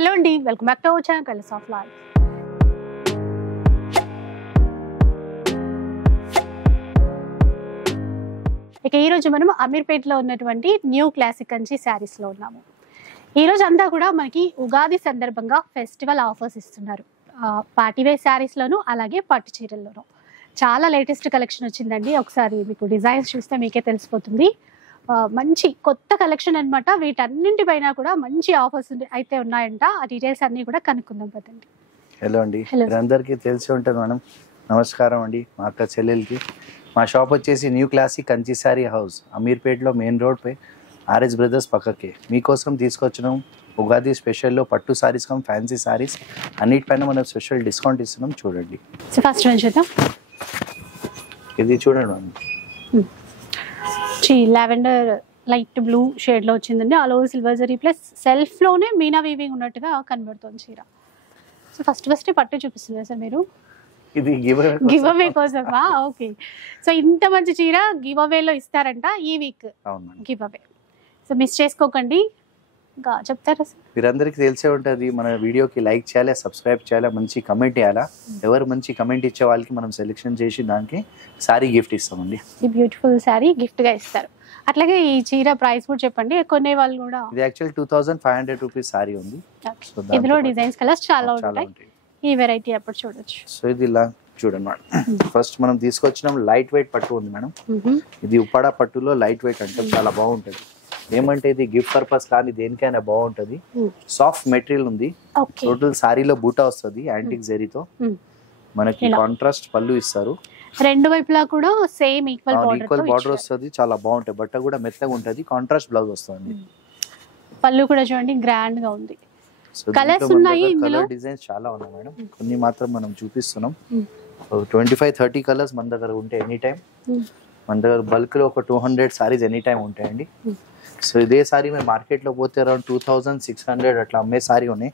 Hello అండి, welcome back to our channel colours of life. ఇక ఈరోజు మనం అమీర్పేటలో ఉన్నటువంటి న్యూ క్లాసిక్ కంచి శారీస్లో ఉన్నాము. ఈరోజు అంతా కూడా మనకి ఉగాది సందర్భంగా ఫెస్టివల్ ఆఫర్స్ ఇస్తున్నారు. పార్టీవేర్ శారీస్లోను అలాగే పట్టు చీరల్లోనూ చాలా లేటెస్ట్ కలెక్షన్ వచ్చిందండి. ఒకసారి మీకు డిజైన్స్ చూస్తే మీకే తెలిసిపోతుంది. మంచి కొత్త కలెక్షన్ అనమాట. వీటన్నింటిపైన కూడా మంచి ఆఫర్స్ అయితే ఉన్నాయంట. ఆ డీటెయిల్స్ అన్ని కూడా కనుక్కుందాం పదండి. హలో అండి, అందరికీ తెలిసి ఉంటుంది మనం. నమస్కారం అండి మా అక్క చెల్లెలకి. మా షాప్ వచ్చేసి new classic Kanchi sari house, అమీర్పేట్లో మెయిన్ రోడ్ పై ఆర్ఎస్ బ్రదర్స్ పక్కకి మీకోసం తీసుకొచ్చినాం. ఉగాది స్పెషల్లో పట్టు శారీస్ కమ్ ఫ్యాన్సీ శారీస్ అన్నిటిపైన మనం స్పెషల్ డిస్కౌంట్ ఇస్తున్నాం. చూడండి, ఫస్ట్ చూద్దాం. ఇది చూడండి, లావెండర్ లైట్ బ్లూ షేడ్ లో వచ్చిందండి. All over silver zari plus self లోనే మీనా వీవింగ్ ఉన్నట్టుగా కనబడుతుంది చీర. సో ఫస్ట్ పట్టు చూపిస్తుంది సార్ మీరు. ఇది గివ్ అవే కోసమా? ఓకే. సో ఇంత మంచి చీర గివ్ అవేలో ఇస్తారంట ఈ week. Give away, so miss చేసుకోకండి. ఇంకా చెప్తారా సార్? మీరందరికీ తెలిసే ఉంటుంది. మన వీడియోకి లైక్ చేయాలి, సబ్స్క్రైబ్ చేయాలి, మంచి కమెంట్ చేయాలా. ఎవరు మంచి కమెంట్ ఇచ్చే వాళ్ళకి మనం సెలెక్షన్ చేసి దానికి శారీ గిఫ్ట్ ఇస్తామండి. ఈ బ్యూటిఫుల్ శారీ గిఫ్ట్ గా ఇస్తారు. అట్లాగే ఈ చీర ప్రైస్ కూడా చెప్పండి. కొనే వాళ్ళు కూడా. ఇది యాక్చువల్ 2500 రూపీస్ శారీ ఉంది. ఇందులో డిజైన్స్ కలర్స్ చాలా ఉంటాయి. ఈ వెరైటీ అప్పుడు చూడొచ్చు. సో ఇది ఇలా చూడండి మేడం. ఫస్ట్ మనం తీసుకొచ్చిన లైట్ వెయిట్ పట్టు ఉంది మేడం. ఇది ఉప్పాడ పట్టులో లైట్ వెయిట్ అంటే చాలా బాగుంటది. ఏమంటే ఇది గిఫ్ట్ పర్పస్ కానీ దేనికైనా బాగుంటది. సాఫ్ట్ మెటీరియల్ ఉంది. టోటల్ సారీలో బూటా వస్తుంది యాంటిక్ జరీతో. మనకి కాంట్రాస్ట్ పళ్ళు ఇస్తారు. రెండు వైపులా కూడా సేమ్ ఈక్వల్ బార్డర్ వస్తుంది. చాలా బాగుంటది. బట్ట కూడా మెత్తగా ఉంటది. కాంట్రాస్ట్ బ్లౌజ్ వస్తుంది. పళ్ళు కూడా చూడండి గ్రాండ్ గా ఉంది. కలర్స్ ఉన్నాయి ఇందులో. డిజైన్స్ చాలా ఉన్నాయి మేడం. కొన్ని మాత్రం మనం చూపిస్తున్నాం. 25-30 కలర్స్ మన దగ్గర ఉంటాయి ఎనీ టైం. మన దగ్గర బల్క్ లో ఒక 200 సారీస్ ఎనీ టైం ఉంటాయండి. సో ఇదే సారీ మేము మార్కెట్ లో పోతే అరౌండ్ 2600 అట్లా అమ్మే సారీ ఉన్నాయి.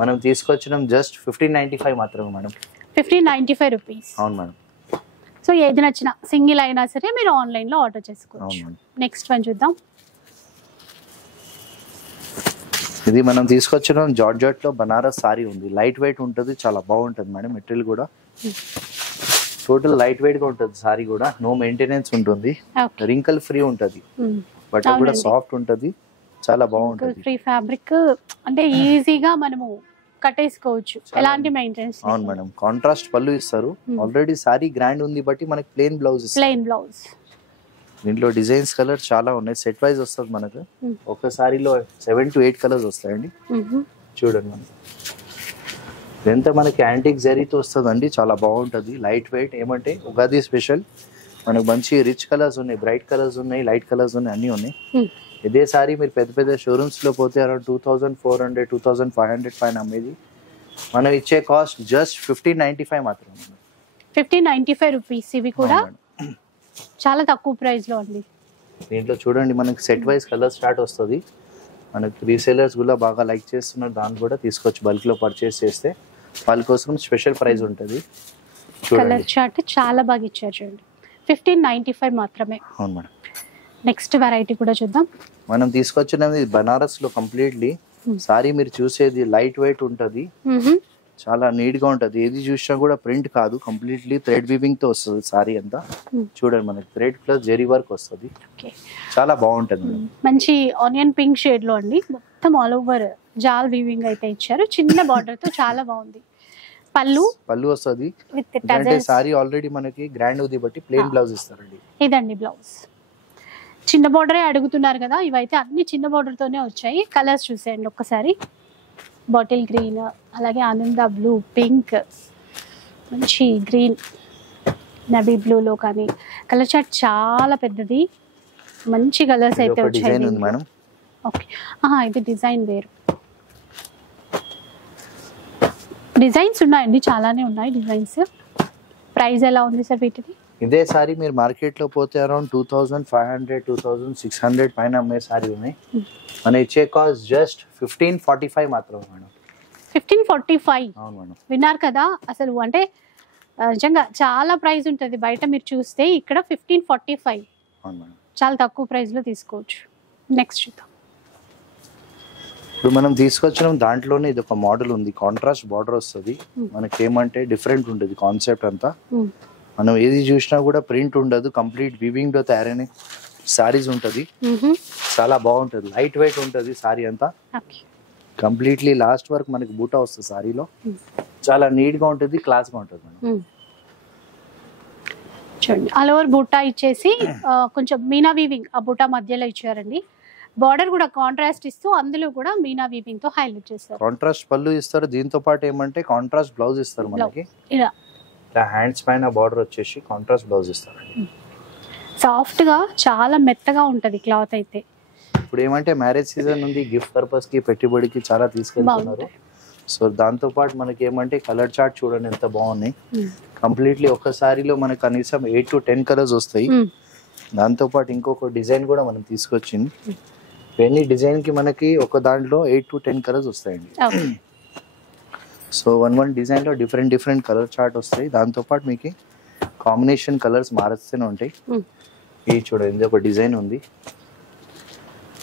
మనం తీసుకొచ్చినాం జస్ట్ 1595 మాత్రమే మేడం. 1595 రూపీస్. అవును మేడం. సో ఏది నచ్చినా సింగిల్ అయినా సరే మీరు ఆన్లైన్ లో ఆర్డర్ చేసుకోవచ్చు. నెక్స్ట్ వన్ చూద్దాం. ఇది మనం తీసుకొచ్చినాం జార్జెట్ లో బనారస్ సారీ ఉంది. లైట్ వెయిట్ ఉంటుంది. చాలా బాగుంటుంది మేడం. మెటీరియల్ కూడా టోటల్ లైట్ వెయిట్ గా ఉంటుంది. సారీ కూడా నో మెయింటెనెన్స్ ఉంటుంది. రింకల్ ఫ్రీ ఉంటుంది. బట్ కూడా సాఫ్ట్ ఉంటుంది. చాలా బాగుంటుంది. ఫ్రీ ఫ్యాబ్రిక్ అంటే ఈజీగా మనము కట్టేసుకోవచ్చు. ఎలాంటి మెయింటెనెన్స్. అవును మేడం. కాంట్రాస్ట్ పళ్ళు ఇస్తారు. ఆల్రెడీ సారీ గ్రాండ్ ఉంది బట్టి మనకి ప్లెయిన్ బ్లౌజ్. దీంట్లో డిజైన్స్ కలర్ చాలా ఉన్నాయి. సెట్ వైజ్ వస్తుంది మనకు. ఒక సారీలో 7 to 8 కలర్స్ వస్తాయండి. చూడండి మనం. ఇదంతా మనకి యాంటిక్ జరీతో వస్తుందండి. చాలా బాగుంటుంది. Light weight. ఏమంటే ఉగాది స్పెషల్ మనకు మంచి రిచ్ కలర్స్ ఉన్నాయి, బ్రైట్ కలర్స్ ఉన్నాయి, లైట్ కలర్స్ ఉన్నాయి, అన్ని ఉన్నాయి. ఇదే సారీ మీరు పెద్ద పెద్ద షోరూమ్స్ లో పోతే అరౌండ్ 2400, 2500 పైన అమ్మేది. మనం ఇచ్చే కాస్ట్ జస్ట్ 1595 మాత్రమే. 1595 రూపీస్. ఇవి కూడా చాలా తక్కువ ప్రైస్ లో అండి. దీంట్లో చూడండి మనకి సెట్ వైజ్ కలర్ స్టార్ట్ వస్తుంది. మనకి రీసేలర్స్ కూడా బాగా లైక్ చేస్తున్నారు. దాన్ని కూడా తీసుకొచ్చి బల్క్ లో పర్చేస్ చేస్తే వాళ్ళ కోసం స్పెషల్ ప్రైస్ ఉంటుంది. కలర్ చార్ట్ చాలా బాగా ఇచ్చారు చూడండి. 1595 మాత్రమే. అవును మేడం. నెక్స్ట్ వెరైటీ కూడా చూద్దాం. మనం తీసుకొచ్చినది బనారస్ లో కంప్లీట్లీ సారీ. మీరు చూసేది లైట్ వెయిట్ ఉంటది. చాలా నీట్ గా ఉంటది. ఏది చూసినా కూడా ప్రింట్ కాదు. కంప్లీట్లీ థ్రెడ్ వీవింగ్ తో వస్తుంది సారీ అంతా. చూడండి మనకి థ్రెడ్ ప్లస్ జెరీ వర్క్ వస్తుంది. చాలా బాగుంటది. మంచి ఆనియన్ పింక్ షేడ్ లో అండి. మొత్తం ఆల్ ఓవర్ జాల్ వీవింగ్ అయితే ఇచ్చారు. చిన్న బార్డర్ తో చాలా బాగుంది. పళ్ళు వస్తుంది. సారీ ఆల్రెడీ మనకి గ్రాండ్ ఉంది బట్టి ప్లెయిన్ బ్లౌజ్ ఇస్తారండి. ఇదండి బ్లౌజ్. చిన్న బార్డరే అడుగుతున్నారు కదా, ఇవైతే అన్ని చిన్న బార్డర్ తోనే వచ్చాయి. కలర్స్ చూసేయండి ఒక్కసారి. బాటిల్ గ్రీన్, అలాగే ఆనంద బ్లూ, పింక్, మంచి గ్రీన్, నబీ బ్లూలో కానీ కలర్ చార్ట్ చాలా పెద్దది. మంచి కలర్స్ అయితే వచ్చాయి. ఓకే, ఇది డిజైన్ వేరు. డిజైన్స్ ఉన్నాయండి, చాలానే ఉన్నాయి డిజైన్స్. ప్రైస్ ఎలా ఉంది సార్ వీటిది? ఇదే సారీ మీరు మార్కెట్ లో పోతే అరౌండ్ 2500, 2600 పైన అమ్మే సారీ ఉన్నాయి. మన ఇచ్చే కాస్ట్ జస్ట్ 1545 మాత్రం మేడం. 1545. అవును మేడం. విన్నారు కదా, అసలు అంటే నిజంగా చాలా ప్రైస్ ఉంటుంది బయట మీరు చూస్తే. ఇక్కడ 1545. అవును మేడం. చాలా తక్కువ ప్రైస్ లో తీసుకోవచ్చు. నెక్స్ట్ చూద్దాం. ఇప్పుడు మనం తీసుకొచ్చిన దాంట్లోనే ఇది ఒక మోడల్ ఉంది, కాంట్రాస్ట్ బార్డర్ వస్తుంది. మనకి ఏమంటే డిఫరెంట్ ఉంటుంది కాన్సెప్ట్ అంతా. మనం ఏది చూసినా కూడా ప్రింట్ ఉండదు, కంప్లీట్ వీవింగ్ లో తయారైన సారీస్ ఉంటది. చాలా బాగుంటది, లైట్ వెయిట్ ఉంటది సారీ అంతా. కంప్లీట్లీ లాస్ట్ వరకు మనకి బూటా వస్తుంది సారీలో. చాలా నీట్ గా ఉంటుంది, క్లాస్ గా ఉంటుంది మేడం. చూడండి ఆల్ ఓవర్ బూటా ఇచ్చేసి కొంచెం మీనా వీవింగ్ ఆ బూటా మధ్యలో ఇచ్చారండి. బార్డర్ కూడా కాంట్రాస్ట్ ఇస్తూ అందులో కూడా మీనా వీవింగ్ తో హైలైట్ చేస్తారు. కాంట్రాస్ట్ పళ్ళు ఇస్తారు, దీంతో పాటు ఏమంటే కాంట్రాస్ట్ బ్లౌజ్ ఇస్తారు మనకి. ఇలా హ్యాండ్స్ పైన బార్డర్ వచ్చేసి కాంట్రాస్ట్ బ్లౌజ్ ఇస్తారు. సాఫ్ట్ గా చాలా మెత్తగా ఉంటది క్లాత్ అయితే. ఇప్పుడు ఏమంటే మ్యారేజ్ సీజన్ ఉంది, గిఫ్ట్ పర్పస్ కి పెట్టుబడికి చాలా తీసుకెళ్తున్నారు. సో దాంతో పాటు మనకి ఏమంటే కలర్ చార్ట్ చూడండి ఎంత బాగున్నాయి. కంప్లీట్లీ ఒక సారీలో మనకి కనీసం 8 to 10 కలర్స్ వస్తాయి. దాంతో పాటు ఇంకొక డిజైన్ కూడా మనం తీసుకొచ్చింది. ఇవన్నీ డిజైన్ కి మనకి ఒక దాంట్లో 8 to 10 కలర్స్ వస్తాయండి. సో వన్ డిజైన్ లో డిఫరెంట్ కలర్ చార్ట్ వస్తాయి. దాంతో పాటు మీకు కాంబినేషన్ కలర్స్ మారుస్తూనే ఉంటాయి. ఇది చూడండి ఒక డిజైన్ ఉంది.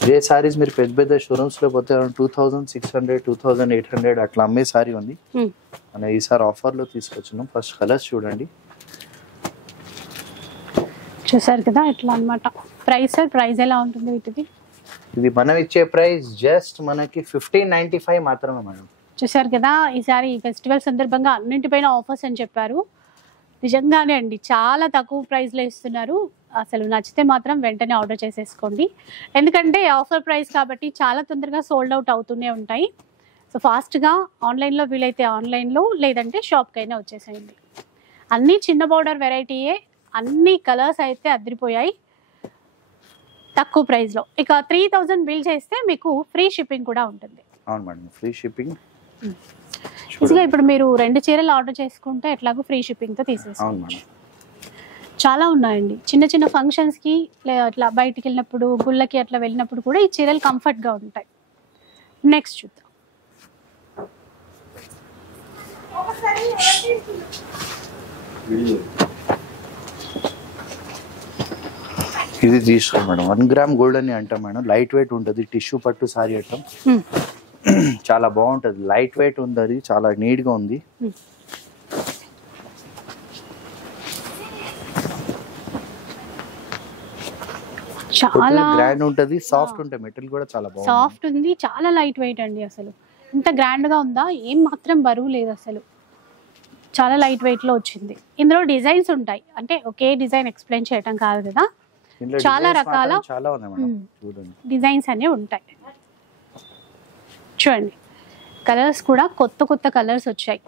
ఇదే సారీస్ మీరు పెద్ద షోరూమ్స్ లో పోతే 2600 2800 అట్లా అమ్మే సారీ ఉంది. మనం ఈసారి ఆఫర్ లో తీసుకొచ్చినాం. ఫస్ట్ కలర్స్ చూడండి. చూసారు కదా ఇట్లా అన్నమాట. ప్రైస్ ఎలా ఉంటుంది వీటిది? ఇది మనం ఇచ్చే ప్రైస్ జస్ట్ మనకి 1595 మాత్రమే మేడం. చూసారు కదా, ఈసారి ఫెస్టివల్ సందర్భంగా అన్నింటిపైన ఆఫర్స్ అని చెప్పారు. నిజంగానే అండి చాలా తక్కువ ప్రైస్లో ఇస్తున్నారు. అసలు నచ్చితే మాత్రం వెంటనే ఆర్డర్ చేసేసుకోండి. ఎందుకంటే ఆఫర్ ప్రైస్ కాబట్టి చాలా తొందరగా సోల్డ్ అవుట్ అవుతూనే ఉంటాయి. సో ఫాస్ట్గా ఆన్లైన్లో వీలైతే ఆన్లైన్లో, లేదంటే షాప్కైనా వచ్చేసేయండి. అన్నీ చిన్న బోర్డర్ వెరైటీయే, అన్ని కలర్స్ అయితే అదిరిపోయాయి తక్కువ ప్రైస్లో. ఇక 3000 బిల్ చేస్తే మీకు ఫ్రీ షిప్పింగ్ కూడా ఉంటుంది. అవును మేడం, ఫ్రీ షిప్పింగ్. ఈజీగా ఇప్పుడు మీరు 2 చీరలు ఆర్డర్ చేసుకుంటే ఎట్లాగో ఫ్రీ షిప్పింగ్తో తీసేసుకోండి. చాలా ఉన్నాయండి. చిన్న ఫంక్షన్స్కి అట్లా బయటికి వెళ్ళినప్పుడు, గుళ్ళకి అట్లా వెళ్ళినప్పుడు కూడా ఈ చీరలు కంఫర్ట్గా ఉంటాయి. నెక్స్ట్ చూద్దాం. ఇది తీసుకోండి మేడం, 1 గ్రామ్ గోల్డ్ అని అంటాం మేడం. లైట్ వెయిట్ ఉంటుంది, టిష్యూ పట్టు సారీ అంటాం. చాలా బాగుంటది, లైట్ వెయిట్ ఉంది, చాలా నీట్ గా ఉంది. చాలా గ్రాండ్ ఉంటది, సాఫ్ట్ ఉంటది, మెటీరియల్ కూడా చాలా బాగుంది, సాఫ్ట్ ఉంది, చాలా లైట్ వెయిట్ అండి. అసలు ఇంత గ్రాండ్ గా ఉందా, ఏం మాత్రం బరువు లేదు అసలు. చాలా లైట్ వెయిట్ లో వచ్చింది. ఇందులో డిజైన్స్ ఉంటాయి, అంటే ఒకే డిజైన్ ఎక్స్ప్లెయిన్ చేయటం కాదు కదా, చాలా రకాల డిజైన్స్ అనేవి ఉంటాయి. చూడండి కలర్స్ కూడా కొత్త కలర్స్ వచ్చాయి.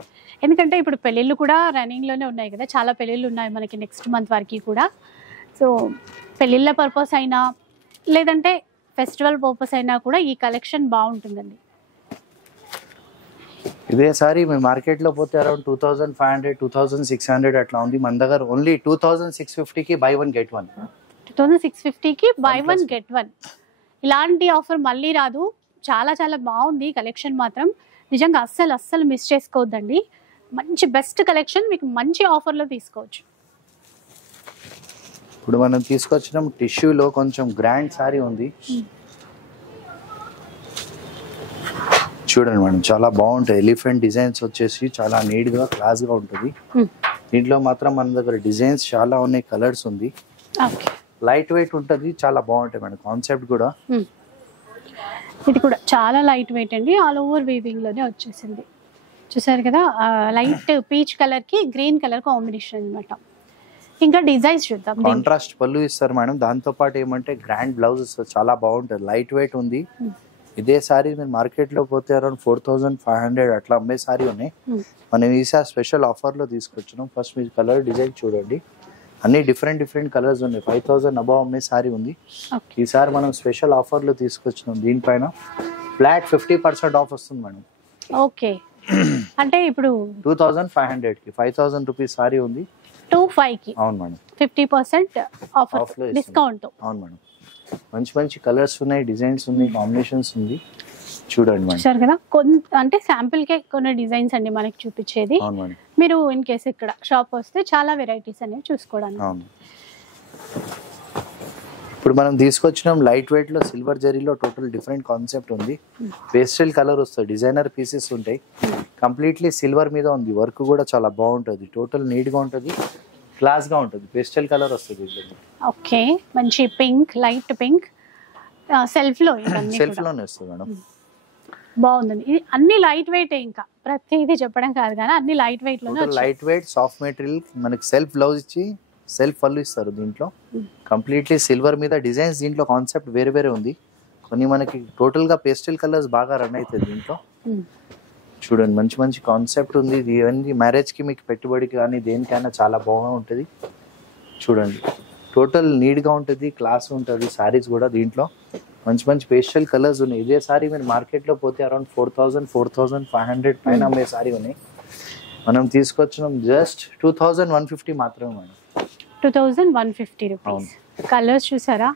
ఎందుకంటే ఇప్పుడు పెళ్ళిళ్ళు కూడా రన్నింగ్లోనే ఉన్నాయి కదా, చాలా పెళ్ళిళ్ళు ఉన్నాయి మనకి నెక్స్ట్ మంత్ వరకు కూడా. సో పెళ్ళిళ్ళ పర్పస్ అయినా, లేదంటే ఫెస్టివల్ పర్పస్ అయినా కూడా ఈ కలెక్షన్ బాగుంటుందండి. ఇదే సారీ మీ మార్కెట్ లో పోతే అరౌండ్ 2500 2600 అట్లా ఉంది. మన దగ్గర ఓన్లీ 2650కి బై 1 get 1. 2650కి బై 1 get 1. ఇలాంటి ఆఫర్ మళ్ళీ రాదు. చాలా బాగుంది కలెక్షన్ మాత్రం. నిజంగా అస్సలు మిస్ చేసుకోవద్దండి. మంచి బెస్ట్ కలెక్షన్ మీకు మంచి ఆఫర్లో తీసుకోవచ్చు. ఇప్పుడు మనం తీసుకొచ్చిన టిష్యూలో కొంచెం గ్రాండ్ సారీ ఉంది, చూడండి మేడం. చాలా బాగుంటాయి, ఎలిఫెంట్ డిజైన్స్ వచ్చేసి చాలా నీట్ గా క్లాస్ గా ఉంటుంది. దీంట్లో మాత్రం మన దగ్గర డిజైన్స్ చాలా ఉన్నాయి, కలర్స్ ఉంది, లైట్ వెయిట్ ఉంటుంది, చాలా బాగుంటాయి మేడం. కాన్సెప్ట్ కూడా ఇది కూడా చాలా లైట్ వెయిట్ అండి, ఆల్ ఓవర్ వీవింగ్ లోనే వచ్చేసింది. చూసారు కదా, లైట్ పీచ్ కలర్ కి గ్రీన్ కలర్ కాంబినేషన్ అన్నమాట. ఇంకా డిజైన్స్ చూద్దాం. కాంట్రాస్ట్ పళ్ళు ఇస్తారు మేడం, దాంతో పాటు ఏమంటే గ్రాండ్ బ్లౌజ్ ఇస్తారు, చాలా బాగుంటుంది, లైట్ వెయిట్ ఉంది. ఇదే సారీ మీరు మార్కెట్ లో పోతే అరౌండ్ 4500 అట్లా అమ్మే సారీ ఉన్నాయి. మనం ఈసారి స్పెషల్ ఆఫర్ లో తీసుకొచ్చినాం. ఫస్ట్ మీరు కలర్ డిజైన్ చూడండి, అన్ని డిఫరెంట్ కలర్స్ ఉన్నాయి. 5000 అబౌవ్ అమ్మే సారీ ఉంది. ఈసారి మనం స్పెషల్ ఆఫర్ లో తీసుకొచ్చినాం. దీనిపైన ఫ్లాట్ 50% ఆఫ్ వస్తుంది మేడం. ఓకే, అంటే ఇప్పుడు 2500 కి 5000 రూపీస్ సారీ ఉంది, 25 కి. అవును మేడం, 50% ఆఫర్ డిస్కౌంట్. అవును మేడం, మంచి కలర్స్ ఉన్నాయి, డిజైన్స్ ఉన్నాయి, కాంబినేషన్స్ ఉంది. చూడండి మేడం, చూసారు కదా, అంటే శాంపిల్ కే కొన్ని డిజైన్స్ అండి మనకి చూపించేది. అవును మేడం, మీరు ఇన్ కేసు ఇక్కడ షాప్ వస్తే చాలా వెరైటీస్ అనేవి చూసుకోవడానికి. ఇప్పుడు మనం తీసుకొచ్చినాం లైట్ వెయిట్ లో సిల్వర్ జరీలో టోటల్ డిఫరెంట్ కాన్సెప్ట్ ఉంది. పేస్టల్ కలర్ వస్తుంది, డిజైనర్ పీసెస్ ఉంటాయి, కంప్లీట్లీ సిల్వర్ మీద ఉంది. వర్క్ కూడా చాలా బాగుంటుంది, టోటల్ నీట్ గా ఉంటుంది, క్లాస్ గా ఉంటుంది. పేస్టల్ కలర్ వస్తుంది. ఓకే, మంచి పింక్, లైట్ పింక్, సెల్ఫ్ లో సెల్ఫ్ లోనే వస్తుంది మేడం. బాగుందండి. ఇది అన్ని లైట్ వెయిట్, ఇంకా ప్రతిదీ చెప్పడం కాదు కానీ అన్ని లైట్ వెయిట్ లోనే. లైట్ వెయిట్ సాఫ్ట్ మెటీరియల్, మనకి సెల్ఫ్ బ్లౌజ్ ఇచ్చి సెల్ఫ్ పళ్ళు ఇస్తారు. దీంట్లో కంప్లీట్లీ సిల్వర్ మీద డిజైన్స్, దీంట్లో కాన్సెప్ట్ వేరే వేరే ఉంది. కొన్ని మనకి టోటల్ గా పేస్టల్ కలర్స్ బాగా రన్ అవుతుంది దీంట్లో. చూడండి మంచి మంచి కాన్సెప్ట్ ఉంది. ఇవన్నీ మ్యారేజ్ కి మీకు పెట్టుబడికి కానీ దేనికైనా చాలా బాగుంటుంది. చూడండి టోటల్ నీట్ గా ఉంటుంది, క్లాస్ ఉంటుంది. సారీస్ కూడా దీంట్లో మంచి మంచి పేస్టల్ కలర్స్ ఉన్నాయి. ఇదే సారీ మీరు మార్కెట్ లో పోతే అరౌండ్ 4,000 4,500 పైన అమ్మే సారీ ఉన్నాయి. మనం తీసుకొచ్చినాం జస్ట్ 2,150 మాత్రమే మేడం. 2,150 రూపీస్. కలర్స్ చూసారా,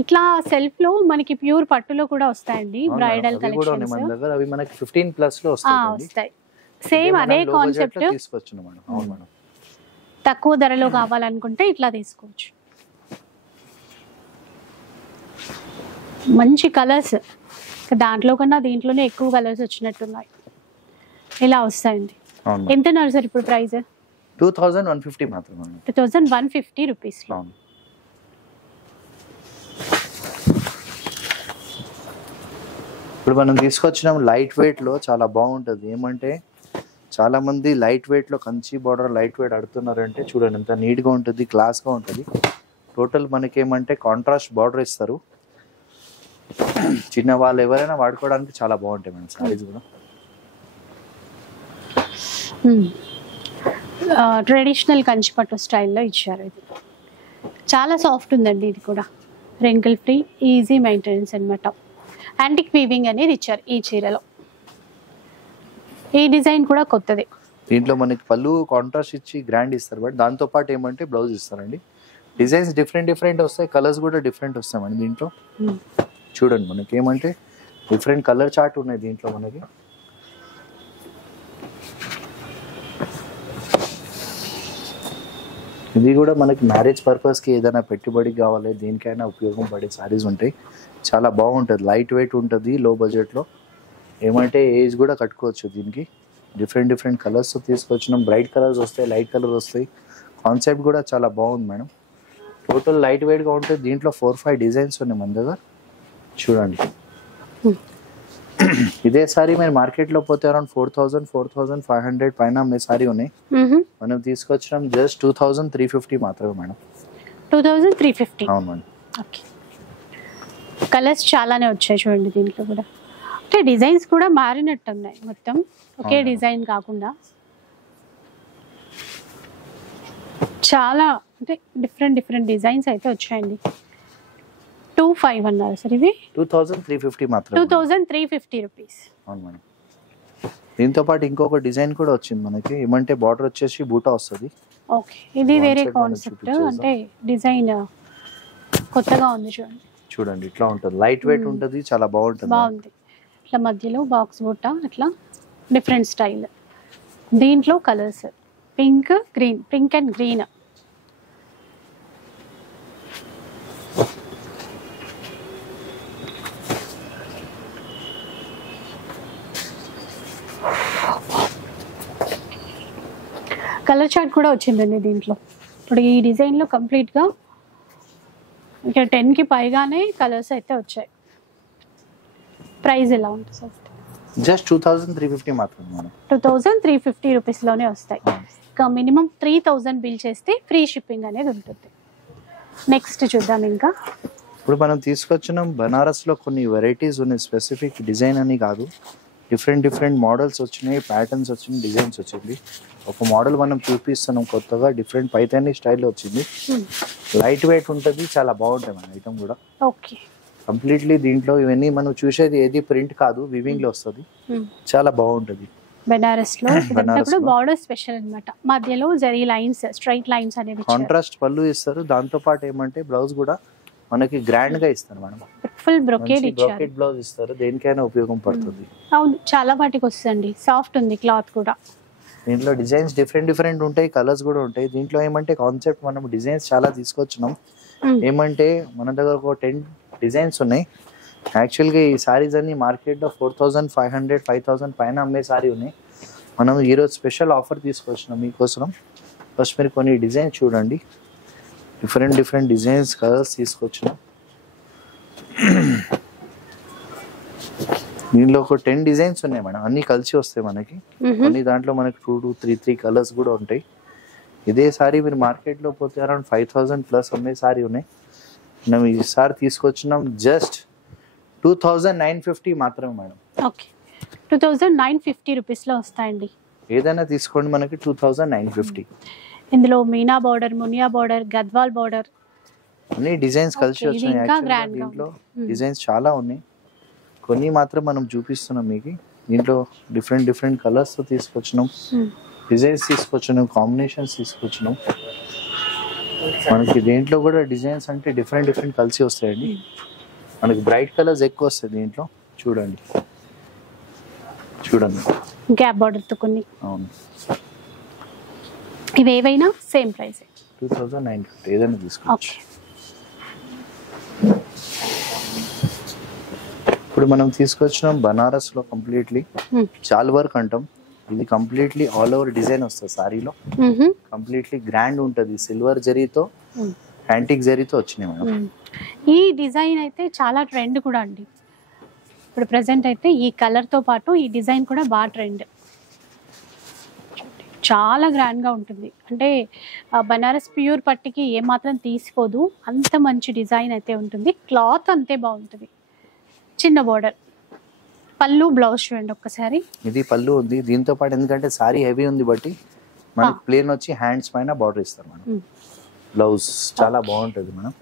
ఇట్లా సెల్ఫ్ లో మనకి ప్యూర్ పట్టులో కూడా వస్తాయండి బ్రైడల్ కలెక్షన్స్. మన దగ్గర అవి మనకి 15+ లో వస్తాయి. సేమ్ అదే కాన్సెప్ట్ తీసుకొచ్చాను మేడం. అవును మేడం. తక్కువ ధరలో కావాలనుకుంటే ఇట్లా తీసుకోవచ్చు. మంచి కలర్స్, దాంట్లో కన్నా దీంట్లోనే ఎక్కువ కలర్స్ వచ్చినట్టున్నాయి. ఇలా వస్తాయండి. ఎంత సార్ ఇప్పుడు ప్రైస్? 2,150 మాత్రమే. 2,150 రూపీస్. ఇప్పుడు మనం తీసుకొచ్చినాం లైట్ వెయిట్ లో, చాలా బాగుంటుంది. ఏమంటే చాలా మంది లైట్ వెయిట్ లో కంచి బార్డర్ లైట్ వెయిట్ అడుగుతున్నారంటే చూడండి ఎంత నీట్ గా ఉంటుంది, క్లాస్ గా ఉంటుంది. టోటల్ మనకి ఏమంటే కాంట్రాస్ట్ బార్డర్ ఇస్తారు. చిన్న వాళ్ళు ఎవరైనా వాడుకోవడానికి చాలా బాగుంటాయి మేడం సారీస్ కూడా. ట్రెడిషనల్ కంచిపట్టు స్టైల్లో ఇచ్చారు. ఇది చాలా సాఫ్ట్ ఉందండి. ఇది కూడా రెంకిల్ ఫ్రీ, ఈజీ మెయింటెనెన్స్ అనమాట. యాంటిక్ వీవింగ్ అనేది ఇచ్చారు ఈ చీరలో. ఈ డిజైన్ కూడా కొత్తది. దీంట్లో మనకి పళ్ళు కాంట్రాస్ట్ ఇచ్చి గ్రాండ్ ఇస్తారు, బట్ దాంతో పాటు ఏమంటే బ్లౌజ్ ఇస్తారండి. డిజైన్స్ డిఫరెంట్ డిఫరెంట్ వస్తాయి, కలర్స్ కూడా డిఫరెంట్ వస్తాయండి దీంట్లో. చూడండి మనకి ఏమంటే డిఫరెంట్ కలర్ చార్ట్ ఉన్నాయి దీంట్లో మనకి. ఇది కూడా మనకి మ్యారేజ్ పర్పస్కి ఏదైనా పెట్టుబడికి కావాలి, దేనికైనా ఉపయోగం పడే సారీస్ ఉంటాయి. చాలా బాగుంటుంది, లైట్ వెయిట్ ఉంటుంది, లో బడ్జెట్లో. ఏమంటే ఏజ్ కూడా కట్టుకోవచ్చు దీనికి. డిఫరెంట్ డిఫరెంట్ కలర్స్ తీసుకొచ్చినాం. బ్రైట్ కలర్స్ వస్తాయి, లైట్ కలర్ వస్తాయి. కాన్సెప్ట్ కూడా చాలా బాగుంది మేడం. టోటల్ లైట్ వెయిట్గా ఉంటుంది. దీంట్లో 4-5 డిజైన్స్ ఉన్నాయి మన దగ్గర. చూడండి ఇదే సారీ మీరు మార్కెట్ లో పోతే అరౌండ్ 4,000 4,500 పైన అమ్మే సారీ ఉన్నాయి. మనం తీసుకొచ్చినాం జస్ట్ 2,350 మాత్రమే మేడం. 2,350. అవును మేడం. ఓకే, కలర్స్ చాలానే వచ్చాయి చూడండి దీంట్లో కూడా. అంటే డిజైన్స్ కూడా మారినట్టు ఉన్నాయి, మొత్తం ఒకే డిజైన్ కాకుండా చాలా అంటే డిఫరెంట్ డిఫరెంట్ డిజైన్స్ అయితే వచ్చాయండి. 2,500 అన్నారు సార్. ఇవి 2,350 మాత్రమే. 2,350 రూపీస్. అవును మేడం. దీంతో పాటు ఇంకొక డిజైన్ కూడా వచ్చింది మనకి. ఏమంటే బార్డర్ వచ్చేసి బూటా వస్తుంది. ఓకే, ఇది వేరే కాన్సెప్ట్, అంటే డిజైన్ కొత్తగా ఉంది చూడండి. చూడండి ఇట్లా ఉంటుంది, లైట్ వెయిట్ ఉంటుంది, చాలా బాగుంటుంది. బాగుంది. ఇట్లా మధ్యలో బాక్స్ బూటా, ఇట్లా డిఫరెంట్ స్టైల్. దీంట్లో colours pink, green, pink and green. Colour chart కూడా వచ్చిందండి దీంట్లో. ఇప్పుడు ఈ డిజైన్లో కంప్లీట్గా ఇక్కడ 10కి పైగానే కలర్స్ అయితే వచ్చాయి. ప్రైస్ ఎలా ఉంటుంది సార్? జస్ట్ 2,350 మాత్రమే మేడం. 2,350 రూపీస్లోనే వస్తాయి. ఇంకా మినిమం 3,000 బిల్ చేస్తే ఫ్రీ షిప్పింగ్ అనేది ఉంటుంది. నెక్స్ట్ చూద్దాం. ఇంకా ఇప్పుడు మనం తీసుకొచ్చినాం బనారస్లో కొన్ని వెరైటీస్ ఉన్నాయి. స్పెసిఫిక్ డిజైన్ అని కాదు, డిఫరెంట్ డిఫరెంట్ మోడల్స్ వచ్చినాయి, ప్యాటర్న్స్ వచ్చినాయి, డిజైన్స్ వచ్చింది. ఒక మోడల్ మనం చూపిస్తున్నాం కొత్తగా, డిఫరెంట్ పైతాని స్టైల్లో వచ్చింది. లైట్ వెయిట్ ఉంటుంది, చాలా బాగుంటుంది మన ఐటమ్ కూడా. ఓకే, కంప్లీట్లీ దీంట్లో ఇవన్నీ మనం చూసేది ఏది ప్రింట్ కాదు, వివింగ్ లో వస్తుంది, చాలా బాగుంటుంది. బెనారస్ లో కూడా బార్డర్ స్పెషల్ అన్నమాట. మధ్యలో జరీ లైన్స్, స్ట్రైట్ లైన్స్ అనేవి కాంట్రాస్ట్ పళ్ళు ఇస్తారు. దాంతో పాటు ఏమంటే బ్లౌజ్ కూడా మనకి గ్రాండ్ గా ఇస్తారు మేడం. ఫుల్ బ్రొకేడ్ ఇచ్చారు, బ్రొకేడ్ బ్లౌజ్ ఇస్తారు, దేనికైనా ఉపయోగం పడుతుంది. అవును, చాలా వాటికి వస్తుంది. సాఫ్ట్ ఉంది క్లాత్ కూడా. దీంట్లో డిజైన్స్ డిఫరెంట్ డిఫరెంట్ ఉంటాయి, కలర్స్ కూడా ఉంటాయి. దీంట్లో ఏమంటే కాన్సెప్ట్ మనం డిజైన్స్ చాలా తీసుకొచ్చినాం. ఏమంటే మన దగ్గర ఒక 10 డిజైన్స్ ఉన్నాయి. యాక్చువల్గా ఈ సారీస్ అన్ని మార్కెట్లో 4500 5000 పైన అమ్మే సారీ ఉన్నాయి. మనం ఈరోజు స్పెషల్ ఆఫర్ తీసుకొచ్చినాం మీకోసం. ఫస్ట్ మీరు కొన్ని డిజైన్స్ చూడండి, డిఫరెంట్ డిజైన్స్ కలర్స్ తీసుకొచ్చినాం. దీనిలో ఒక 10 డిజైన్స్ ఉన్నాయి మేడం, అన్ని కలిసి వస్తాయి మనకి. కొన్ని దాంట్లో మనకి 2 to 3 కలర్స్ కూడా ఉంటాయి. ఇదే సారీ మీరు మార్కెట్లో పోతే అరౌండ్ 5000 ప్లస్ అమ్మే సారీ ఉన్నాయి. మనం ఈసారి తీసుకొచ్చినాం జస్ట్ 2950 మాత్రమే మేడం. ఓకే, 2950 రూపీస్లో వస్తాయండి. ఏదైనా తీసుకోండి, మనకి 2950. ఇందులో Meena border, Muniya border, Gadwal border అన్ని డిజైన్స్ కలిసి వచ్చినాయి. దీంట్లో డిజైన్స్ చాలా ఉన్నాయి, కొన్ని మాత్రం మనం చూపిస్తున్నాం మీకు. దీంట్లో డిఫరెంట్ కలర్స్ తో తీసుకొచ్చినాం, డిజైన్స్ తీసుకొచ్చినాం, కాంబినేషన్స్ తీసుకొచ్చినాం. మనకి దేంట్లో కూడా డిజైన్స్ అంటే డిఫరెంట్ కలిసి వస్తాయండి. మనకి బ్రైట్ కలర్స్ ఎక్కువ వస్తాయి దీంట్లో. చూడండి గ్యాప్ బార్డర్ తో కొన్ని. అవును, ఇవి ఏవైనా సేమ్ ప్రైస్ 2950 ఏదైనా తీసుకోవచ్చు. ఇప్పుడు మనం తీసుకొచ్చినాం బనారస్ లో కంప్లీట్లీ చాల్ వర్క్ అంటాం. ఇది కంప్లీట్లీ ఆల్ ఓవర్ డిజైన్ వస్తుంది సారీలో. కంప్లీట్లీ గ్రాండ్ ఉంటది, సిల్వర్ జరీతో యాంటిక్ జరీతో వచ్చినాయి మేడం. ఈ డిజైన్ అయితే చాలా ట్రెండ్ కూడా అండి. ఇప్పుడు ప్రెసెంట్ అయితే ఈ కలర్ తో పాటు ఈ డిజైన్ కూడా బాగా ట్రెండ్. చాలా గ్రాండ్ గా ఉంటుంది, అంటే బనారస్ ప్యూర్ పట్టికి ఏమాత్రం తీసిపోదు, అంత మంచి డిజైన్ అయితే ఉంటుంది. క్లాత్ అంతే బాగుంటుంది. చిన్న బోర్డర్, పళ్ళు, బ్లౌజ్ చూడండి ఒక్కసారి. ఇది పళ్ళు ఉంది దీంతో పాటు, ఎందుకంటే సారీ హెవీ ఉంది బట్టి మనకి ప్లేన్ వచ్చి హ్యాండ్స్ పైన బార్డర్ ఇస్తారు మనం. బ్లౌజ్ చాలా బాగుంటుంది మనం.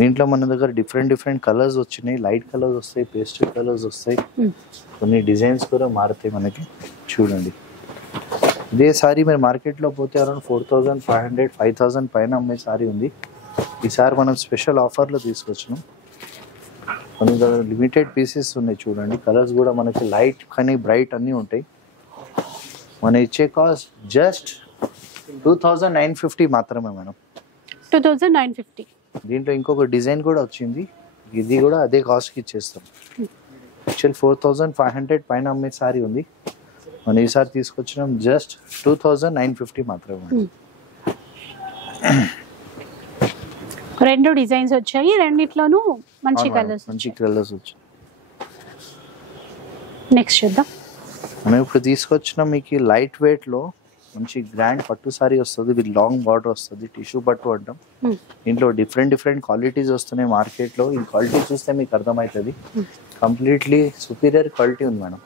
దీంట్లో మన దగ్గర డిఫరెంట్ కలర్స్ వచ్చినాయి. లైట్ కలర్స్ వస్తాయి, పేస్టల్ కలర్స్ వస్తాయి, కొన్ని డిజైన్స్ కూడా మారుతాయి మనకి. చూడండి, ఇదే సారీ మీరు మార్కెట్లో పోతే అరౌండ్ 4500 5000 పైన అమ్మే సారీ ఉంది. ఈసారి మనం స్పెషల్ ఆఫర్లో తీసుకొచ్చినాం. కొన్ని లిమిటెడ్ పీసెస్ ఉన్నాయి చూడండి. కలర్స్ కూడా మనకి లైట్ కానీ బ్రైట్ అన్నీ ఉంటాయి. మన ఇచ్చే కాస్ట్ జస్ట్ 2950 మాత్రమే మేడం. 2950. దీంట్లో ఇంకొక డిజైన్ కూడా వచ్చింది, ఇది కూడా అదే కాస్ట్కి ఇచ్చేస్తాం. యాక్చువల్ 4500 పైన అమ్మే సారీ ఉంది, మనం ఈసారి తీసుకొచ్చినాం జస్ట్ 2950 మాత్రమే. రెండు డిజైన్స్ వచ్చాయి, రెండిట్లోనూ మంచి కలర్స్ వచ్చాయి. నెక్స్ట్ చూద్దాం. మనం ఇప్పుడు తీసుకొచ్చిన మీకు లైట్ వెయిట్ లో మంచి గ్రాండ్ పట్టు సారీ వస్తుంది, విత్ లాంగ్ బార్డర్ వస్తుంది, టిష్యూ పట్టు అంటాం. దీంట్లో డిఫరెంట్ క్వాలిటీస్ వస్తున్నాయి మార్కెట్ లో. ఈ క్వాలిటీ చూస్తే మీకు అర్థమవుతుంది, కంప్లీట్లీ సుపీరియర్ క్వాలిటీ ఉంది మేడం.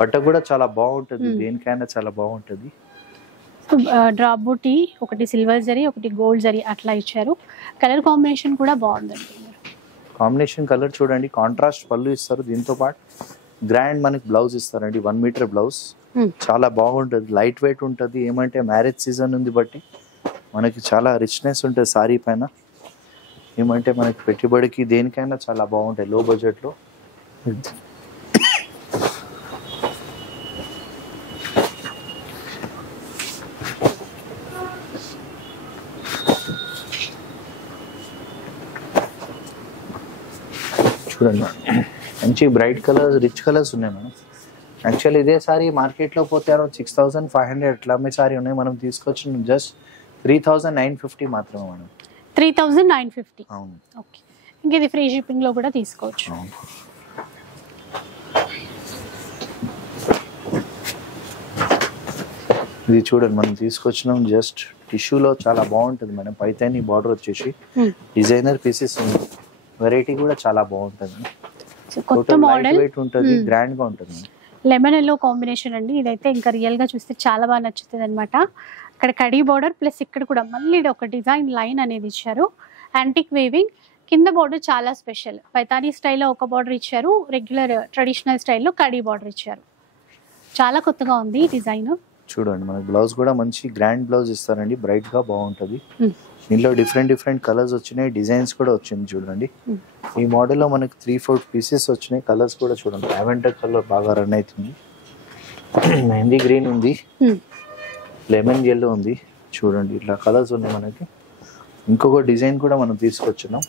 పట్ట కూడా చాలా బాగుంటుంది, దేనికైనా చాలా బాగుంటుంది. డ్రాప్ బూటీ, ఒకటి సిల్వర్ జరీ, ఒకటి గోల్డ్ జరీ అట్లా ఇచ్చారు. కలర్ కాంబినేషన్ కూడా బాగుందండి. కాంబినేషన్ కలర్ చూడండి, కాంట్రాస్ట్ పళ్ళు ఇస్తారు, దీంతో పాటు గ్రాండ్ మనకి బ్లౌజ్ ఇస్తారండి. 1 మీటర్ బ్లౌజ్ చాలా బాగుంటుంది, లైట్ వెయిట్ ఉంటుంది. ఏమంటే మ్యారేజ్ సీజన్ ఉంది బట్టి మనకి చాలా రిచ్నెస్ ఉంటుంది సారీ పైన. ఏమంటే మనకి పెట్టుబడికి దేనికైనా చాలా బాగుంటాయి లో బడ్జెట్లో. చూడండి, మంచి బ్రైట్ కలర్స్, రిచ్ కలర్స్ ఉన్నాయి మేడం. యాక్చువల్లీ ఇదే సారీ మార్కెట్లో పోతే అరౌండ్ 6500 అట్లా అమ్మే సారీ ఉన్నాయి. మనం తీసుకొచ్చిన జస్ట్ 3950 మాత్రమే మేడం. 3950. అవును. ఓకే, ఇంక ఇది ఫ్రీ షిప్పింగ్ లో కూడా తీసుకోవచ్చు. ఇది చూడండి, మనం తీసుకొచ్చినాం జస్ట్ టిష్యూలో చాలా బాగుంటుంది మేడం. పైతాని బార్డర్ వచ్చేసి డిజైనర్ పీసెస్ ఉంది, వెరైటీ కూడా చాలా బాగుంటుంది. కొత్త మోడల్ ఉంటుంది, గ్రాండ్ గా ఉంటుంది. లెమన్ ఎల్లో కాంబినేషన్ అండి. ఇదైతే ఇంకా రియల్ గా చూస్తే చాలా బాగా నచ్చుతుంది అనమాట. ఇక్కడ కడీ బార్డర్ ప్లస్ ఇక్కడ కూడా మళ్ళీ ఒక డిజైన్ లైన్ అనేది ఇచ్చారు, యాంటిక్ వేవింగ్. కింద బార్డర్ చాలా స్పెషల్, పైతానీ స్టైల్లో ఒక బార్డర్ ఇచ్చారు, రెగ్యులర్ ట్రెడిషనల్ స్టైల్లో కడీ బార్డర్ ఇచ్చారు. చాలా కొత్తగా ఉంది డిజైన్. చూడండి, మనకి బ్లౌజ్ కూడా మంచి గ్రాండ్ బ్లౌజ్ ఇస్తారండి, బ్రైట్ గా బాగుంటది. దీనిలో డిఫరెంట్ కలర్స్ వచ్చినాయి, డిజైన్స్ కూడా వచ్చింది. చూడండి, ఈ మోడల్ లో మనకి 3-4 పీసెస్ వచ్చినాయి. కలర్స్ కూడా చూడండి, లావెండర్ కలర్ బాగా రన్ అవుతుంది, మెహందీ గ్రీన్ ఉంది, లెమన్ ఎల్లో ఉంది. చూడండి, ఇట్లా కలర్స్ ఉన్నాయి మనకి. ఇంకొక డిజైన్ కూడా మనం తీసుకొచ్చున్నాం.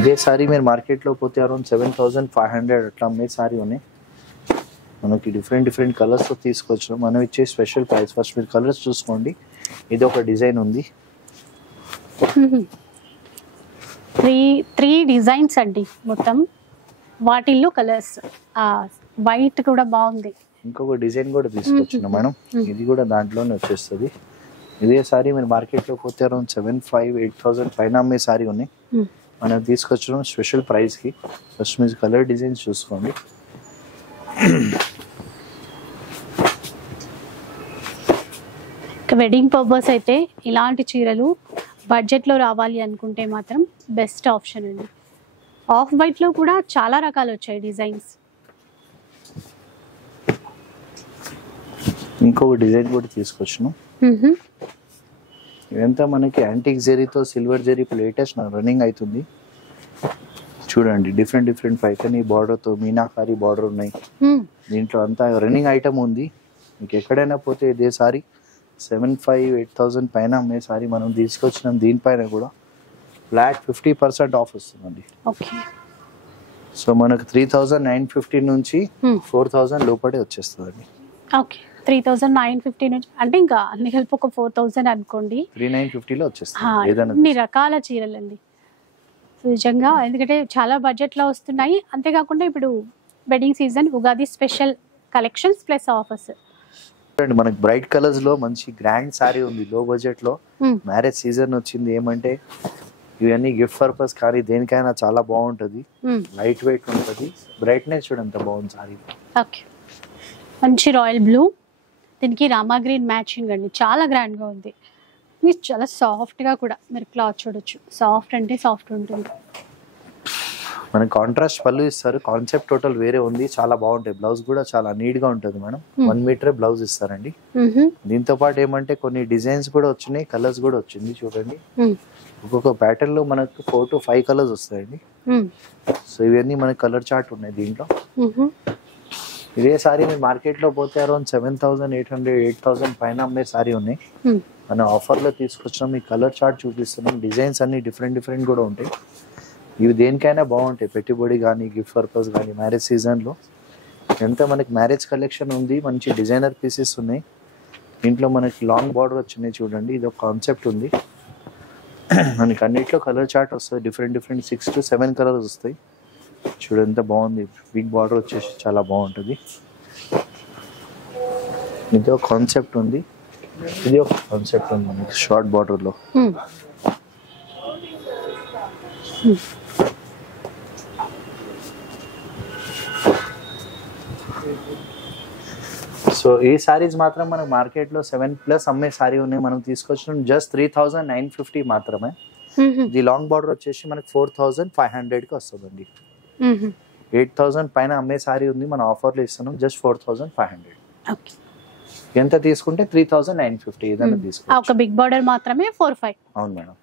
ఇదే సారీ మీరు మార్కెట్లో పోతే అరౌండ్ 7,500 అట్లా అమ్మే సారీ ఉన్నాయి. మనకి డిఫరెంట్ డిఫరెంట్ కలర్స్ తీసుకొచ్చాం. మనం ఇచ్చే స్పెషల్ ప్రైస్ ఫస్ట్ మీరు కలర్స్ చూసుకోండి. ఇది ఒక డిజైన్ ఉంది. త్రీ డిజైన్స్ అండి మొత్తం, వాటిల్లో కలర్స్. వైట్ కూడా బాగుంది. ఇంకొక డిజైన్ కూడా తీసుకొచ్చున్నాం మేడం. ఇది కూడా దాంట్లోనే వచ్చేస్తుంది. ఇదే సారీ మీరు మార్కెట్లో పోతే అరౌండ్ 7,500-8,000 పైన అమ్మే సారీ ఉన్నాయి. మనం తీసుకొచ్చడం స్పెషల్ ప్రైస్కి. ఫస్ట్ మీరు కలర్ డిజైన్స్ చూసుకోండి. వెడ్డింగ్ పర్పస్ అయితే ఇలాంటి చీరలు బడ్జెట్లో రావాలి అనుకుంటే మాత్రం బెస్ట్ ఆప్షన్ అండి. ఆఫ్ వైట్లో కూడా చాలా రకాలు వచ్చాయి డిజైన్స్. ఇంకొక డిజైన్ కూడా తీసుకొచ్చాను. ఇదంతా మనకి యాంటిక్ జెరీతో సిల్వర్ జెరీ లేటెస్ట్ రన్నింగ్ అవుతుంది. చూడండి డిఫరెంట్ డిఫరెంట్ పైకని బార్డర్తో మీనాకారి బార్డర్ ఉన్నాయి. దీంట్లో అంతా రన్నింగ్ ఐటమ్ ఉంది. మీకు ఎక్కడైనా పోతే ఇదే సారీ 7,500-8,000 పైన అమ్మే సారీ మనం తీసుకొచ్చినాం. దీనిపైన కూడా ఫ్లాట్ 50% ఆఫ్ వస్తుందండి. సో మనకు 3,950 నుంచి 4,000 లోపడే వచ్చేస్తుందండి. ఓకే, 3,950 నుంచి అంటే ఇంకా అన్ని కలిపి ఒక 4,000 అనుకోండి. 3,950లో వచ్చేస్తుంది. అన్ని రకాల చీరలండి నిజంగా, ఎందుకంటే చాలా బడ్జెట్లో వస్తున్నాయి. అంతేకాకుండా ఇప్పుడు wedding season, Ugadi special collections plus offers. మనకి బ్రైట్ కలర్స్ లో మంచి గ్రాండ్ సారీ ఉంది లో బడ్జెట్ లో. మ్యారేజ్ సీజన్ వచ్చింది. ఏమంటే ఇవన్నీ గిఫ్ట్ పర్పస్ కానీ దేనికైనా చాలా బాగుంటది. లైట్ వెయిట్ ఉంటది. బ్రైట్నెస్ చూడండి ఎంత బాగుంది సారీ. ఓకే, మంచి రాయల్ బ్లూ, దీనికి రామా గ్రీన్ మ్యాచింగ్ అండి. చాలా గ్రాండ్ గా ఉంది. ఇది చాలా సాఫ్ట్ గా కూడా మీరు క్లాత్ చూడొచ్చు. సాఫ్ట్ అంటే సాఫ్ట్ ఉంటుంది. మనకి కాంట్రాస్ట్ పళ్ళు ఇస్తారు. కాన్సెప్ట్ టోటల్ వేరే ఉంది. చాలా బాగుంటాయి. బ్లౌజ్ కూడా చాలా నీట్ గా ఉంటుంది మేడం. 1 మీటర్ బ్లౌజ్ ఇస్తారండి. దీంతో పాటు ఏమంటే కొన్ని డిజైన్స్ కూడా వచ్చినాయి, కలర్స్ కూడా వచ్చింది. చూడండి ఒక్కొక్క ప్యాటర్న్ లో మనకు 4 to 5 కలర్స్ వస్తాయండి. సో ఇవన్నీ మనకి కలర్ చార్ట్ ఉన్నాయి దీంట్లో. ఇదే సారీ మీరు మార్కెట్ లో పోతే అరౌండ్ 7,800-8,000 పైన అమ్మే సారీ ఉన్నాయి. మనం ఆఫర్ లో తీసుకొచ్చాం. ఈ కలర్ చార్ట్ చూపిస్తున్నాం. డిజైన్స్ అన్ని డిఫరెంట్ డిఫరెంట్ కూడా ఉంటాయి. ఇవి దేనికైనా బాగుంటాయి. పెట్టుబడి కానీ గిఫ్ట్ పర్పస్ కానీ మ్యారేజ్ సీజన్లో. ఎంత మనకి మ్యారేజ్ కలెక్షన్ ఉంది. మంచి డిజైనర్ పీసెస్ ఉన్నాయి. దీంట్లో మనకి లాంగ్ బార్డర్ వచ్చినాయి. చూడండి ఇది ఒక కాన్సెప్ట్ ఉంది. మనకి అన్నిట్లో కలర్ చార్ట్ వస్తుంది. డిఫరెంట్ డిఫరెంట్ 6 to 7 కలర్స్ వస్తాయి. చూడండి ఎంత బాగుంది. బిగ్ బార్డర్ వచ్చేసి చాలా బాగుంటుంది. ఇది ఒక కాన్సెప్ట్ ఉంది. ఇది ఒక కాన్సెప్ట్ ఉంది మనకి షార్ట్ బార్డర్ లో. సో ఈ సారీస్ మాత్రం మన మార్కెట్ లో 7+ అమ్మే సారీ ఉన్నాయి. మనం తీసుకొచ్చిన జస్ట్ 3,950 మాత్రమే. ఇది లాంగ్ బార్డర్ వచ్చేసి మనకి 4,500 కి వస్తుందండి. 8,000 పైన అమ్మే సారీ ఉంది. మన ఆఫర్ లో ఇస్తున్నాం జస్ట్ 4,500. ఎంత తీసుకుంటే 3,950 ఏదైనా తీసుకోవచ్చు. ఒక బిగ్ బార్డర్ మాత్రమే 4,500. అవును మేడం.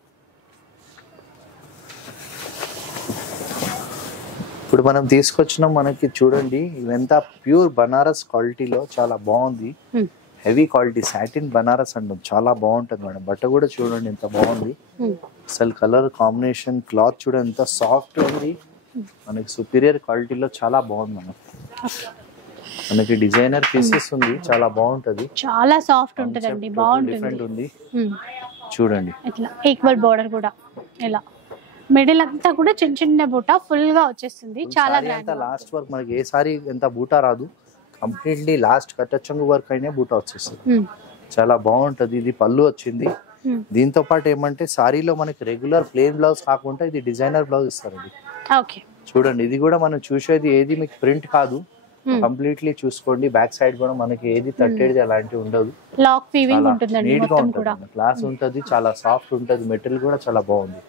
ఇప్పుడు మనం తీసుకొచ్చినాం. మనకి చూడండి ఇవంతా ప్యూర్ బనారస్ క్వాలిటీలో చాలా బాగుంది. హెవీ క్వాలిటీ సాటిన్ బనారస్ అంటాం. చాలా బాగుంటుంది మేడం. బట్ట కూడా చూడండి ఎంత బాగుంది. అసలు కలర్ కాంబినేషన్, క్లాత్ చూడండి ఎంత సాఫ్ట్ ఉంది. మనకి సుపీరియర్ క్వాలిటీలో చాలా బాగుంది మేడం. మనకి డిజైనర్ పీసెస్ ఉంది. చాలా బాగుంటది. చాలా సాఫ్ట్ ఉంటదండి. బాగుంటుంది. డిఫరెంట్ ఉంది. చూడండి ఇట్లా ఈక్వల్ బార్డర్ కూడా ఇలా మిడిల్ అంతా కూడా చిన్న చిన్న బూటా ఫుల్ గా వచ్చేస్తుంది. చాలా గ్రాండ్. లాస్ట్ వర్క్ మనకి ఏ సారీ ఎంత బూటా రాదు. కంప్లీట్లీ లాస్ట్ కట్టచంగు వర్క్ అయినా బూటా వచ్చేస్తుంది. చాలా బాగుంటది. ఇది పళ్ళు వచ్చింది. దీంతో పాటు ఏమంటే సారీలో మనకి రెగ్యులర్ ప్లెయిన్ బ్లౌజ్ కాకుండా ఇది డిజైనర్ బ్లౌజ్ ఇస్తారండి. చూడండి ఇది కూడా మనం చూసేది ఏది మీకు ప్రింట్ కాదు. కంప్లీట్లీ చూసుకోండి. బ్యాక్ సైడ్ కూడా మనకి ఏది తట్టేది అలాంటివి ఉండదు. లాక్ వీవింగ్ ఉంటుందండి. నీట్ గా ఉంటుంది. క్లాస్ ఉంటది. చాలా సాఫ్ట్ ఉంటది. మెటీరియల్ కూడా చాలా బాగుంది.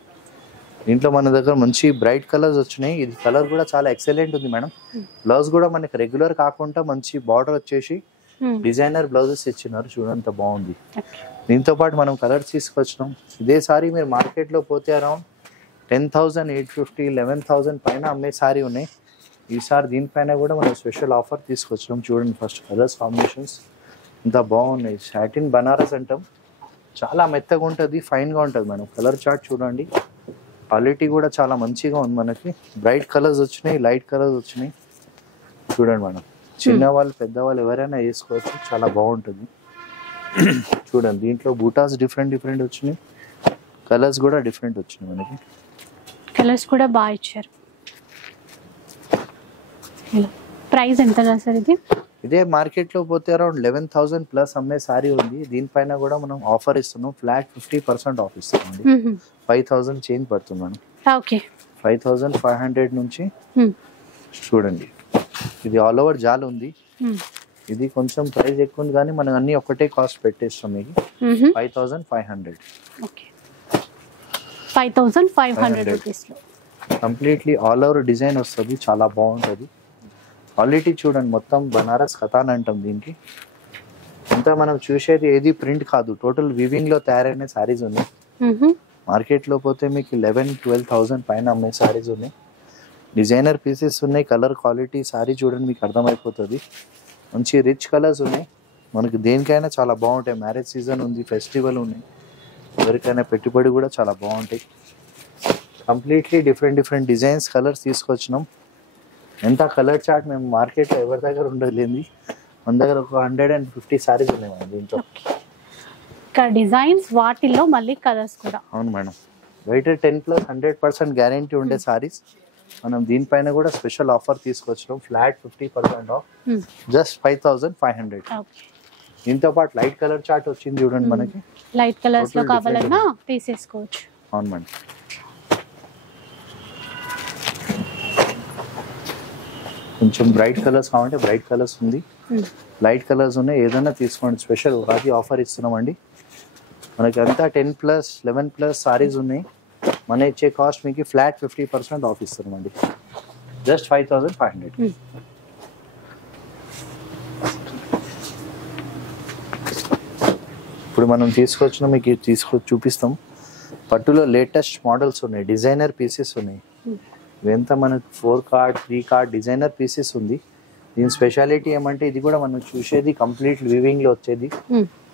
దీంట్లో మన దగ్గర మంచి బ్రైట్ కలర్స్ వచ్చినాయి. ఇది కలర్ కూడా చాలా ఎక్సలెంట్ ఉంది మేడం. బ్లౌజ్ కూడా మనకి రెగ్యులర్ కాకుండా మంచి బార్డర్ వచ్చేసి డిజైనర్ బ్లౌజెస్ ఇచ్చినారు. చూడంత బాగుంది. దీంతో పాటు మనం కలర్స్ తీసుకొచ్చినాం. ఇదే సారీ మీరు మార్కెట్ లో పోతే అరౌండ్ 10,850, 11,000 పైన అమ్మే సారీ ఉన్నాయి. ఈసారి దీనిపైన కూడా మనం స్పెషల్ ఆఫర్ తీసుకొచ్చినాం. చూడండి ఫస్ట్ కలర్స్ కాంబినేషన్స్ ఇంత బాగున్నాయి. సాటిన్ బనారస్ అంటాం, చాలా మెత్తగా ఉంటుంది, ఫైన్గా ఉంటుంది మేడం. కలర్ చార్ట్ చూడండి, క్వాలిటీ కూడా చాలా మంచిగా ఉంది. మనకి బ్రైట్ కలర్స్ వచ్చినాయి, లైట్ కలర్స్ వచ్చినాయి. చూడండి మేడం, చిన్నవాళ్ళు పెద్దవాళ్ళు ఎవరైనా వేసుకోవచ్చు, చాలా బాగుంటుంది. చూడండి, దీంట్లో బూటాస్ డిఫరెంట్ డిఫరెంట్ వచ్చినాయి, కలర్స్ కూడా డిఫరెంట్ వచ్చినాయి. మనకి కలర్స్ కూడా బాగా ఇచ్చారు. ప్రైస్ ఎంత సార్ ఇది? ఇదే మార్కెట్ లో పోతే అరౌండ్ 11,000 ప్లస్ అమ్మే సారీ ఉంది. దీనిపైన కూడా మనం ఆఫర్ ఇస్తున్నాం, ఫ్లాట్ 50% ఆఫ్ ఇస్తున్నాం. 5,000 చేంజ్ పడుతుంది మేడం. ఓకే, 5,500 నుంచి. చూడండి, ఇది ఆల్ ఓవర్ జాల్ ఉంది. ఇది కొంచెం ప్రైస్ ఎక్కువ ఉంది కానీ మనం అన్ని ఒకటే కాస్ట్ పెట్టేస్తాం మీకు. 5,500. ఓకే, 5,500 రూపీస్ లో కంప్లీట్లీ ఆల్ ఓవర్ డిజైన్ వస్తుంది, చాలా బాగుంటుంది. క్వాలిటీ చూడండి, మొత్తం బనారస్ ఖతాన్ అంటాం దీనికి. అంతా మనం చూసేది ఏది ప్రింట్ కాదు, టోటల్ వివింగ్ లో తయారైన సారీస్ ఉన్నాయి. మార్కెట్ లో పోతే మీకు 11,000-12,000 పైన అమ్మే సారీస్ ఉన్నాయి. డిజైనర్ పీసెస్ ఉన్నాయి. కలర్ క్వాలిటీ సారీ చూడండి, మీకు అర్థమైపోతుంది. మంచి రిచ్ కలర్స్ ఉన్నాయి. మనకి దేనికైనా చాలా బాగుంటాయి. మ్యారేజ్ సీజన్ ఉంది, ఫెస్టివల్ ఉన్నాయి, ఎవరికైనా పెట్టుబడి కూడా చాలా బాగుంటాయి. Completely different different designs, colours తీసుకొచ్చినాం. ఎంత కలర్ చార్ట్ మేము మార్కెట్లో ఎవరి దగ్గర ఉండలేదు. మన దగ్గర ఒక 150 సారీస్ ఉన్నాయి మేడం దీంట్లో. డిజైన్స్ వాటిల్లో మళ్ళీ కలర్స్ కూడా. అవును మేడం, బయట 10+100% గ్యారంటీ ఉండే సారీస్ మనం దీనిపైన కూడా స్పెషల్ ఆఫర్ తీసుకొచ్చినాం. Flat 50% off, just 5,500. దీంతో పాటు లైట్ కలర్ చార్ట్ వచ్చింది చూడండి, మనకి లైట్ కలర్స్ లో కావాలన్నా తీసేసుకోవచ్చు. అవును మేడం. కొంచెం బ్రైట్ కలర్స్ కావాలంటే బ్రైట్ కలర్స్ ఉంది, లైట్ కలర్స్ ఉన్నాయి, ఏదైనా తీసుకోండి. స్పెషల్ ఉగాది ఆఫర్ ఇస్తున్నామండి. మనకి అంతా 10+11+ సారీస్ ఉన్నాయి. మన ఇచ్చే కాస్ట్ మీకు ఫ్లాట్ 50% ఆఫ్ ఇస్తున్నామండి, జస్ట్ 5,500. ఇప్పుడు మనం తీసుకొచ్చిన మీకు చూపిస్తాం. పట్టులో లేటెస్ట్ మోడల్స్ ఉన్నాయి, డిజైనర్ పీసెస్ ఉన్నాయి. ఇదంతా మనకు 4 కార్డ్ 3 కార్డ్ డిజైనర్ పీసెస్ ఉంది. దీని స్పెషాలిటీ ఏమంటే ఇది కూడా మనం చూసేది కంప్లీట్ వివింగ్ లో వచ్చేది,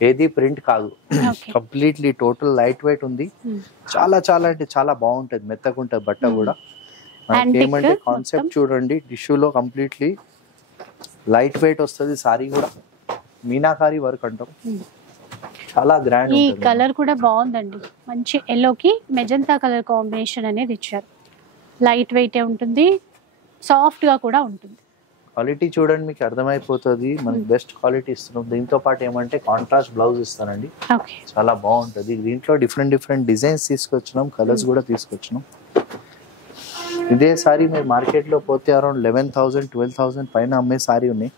ఏది ప్రింట్ కాదు. కంప్లీట్లీ టోటల్ లైట్ వెయిట్ ఉంది. చాలా చాలా అంటే చాలా బాగుంటది, మెత్తగా ఉంటది బట్ట కూడా. మనకి ఏమంటే కాన్సెప్ట్ చూడండి, టిష్యూలో కంప్లీట్లీ లైట్ వెయిట్ వస్తుంది. సారీ కూడా మీనాకారి వర్క్ అంటాం, చాలా గ్రాండ్. ఈ కలర్ కూడా బాగుందండి, మంచి ఎల్లోకి మెజంతా కలర్ కాంబినేషన్ అనేది ఇచ్చారు. లైట్ వెయిట్ ఉంటుంది, సాఫ్ట్ గా కూడా ఉంటుంది. క్వాలిటీ చూడండి, మీకు అర్థమైపోతుంది. మనకి బెస్ట్ క్వాలిటీ ఇస్తున్నాం. దీంతో పాటు ఏమంటే కాంట్రాస్ట్ బ్లౌజ్ ఇస్తానండి, చాలా బాగుంటుంది. దీంట్లో డిఫరెంట్ డిఫరెంట్ డిజైన్స్ తీసుకొచ్చినాం, కలర్స్ కూడా తీసుకొచ్చినాం. ఇదే సారీ మీరు మార్కెట్ లో పోతే అరౌండ్ 11,000-12,000 పైన అమ్మే సారీ ఉన్నాయి.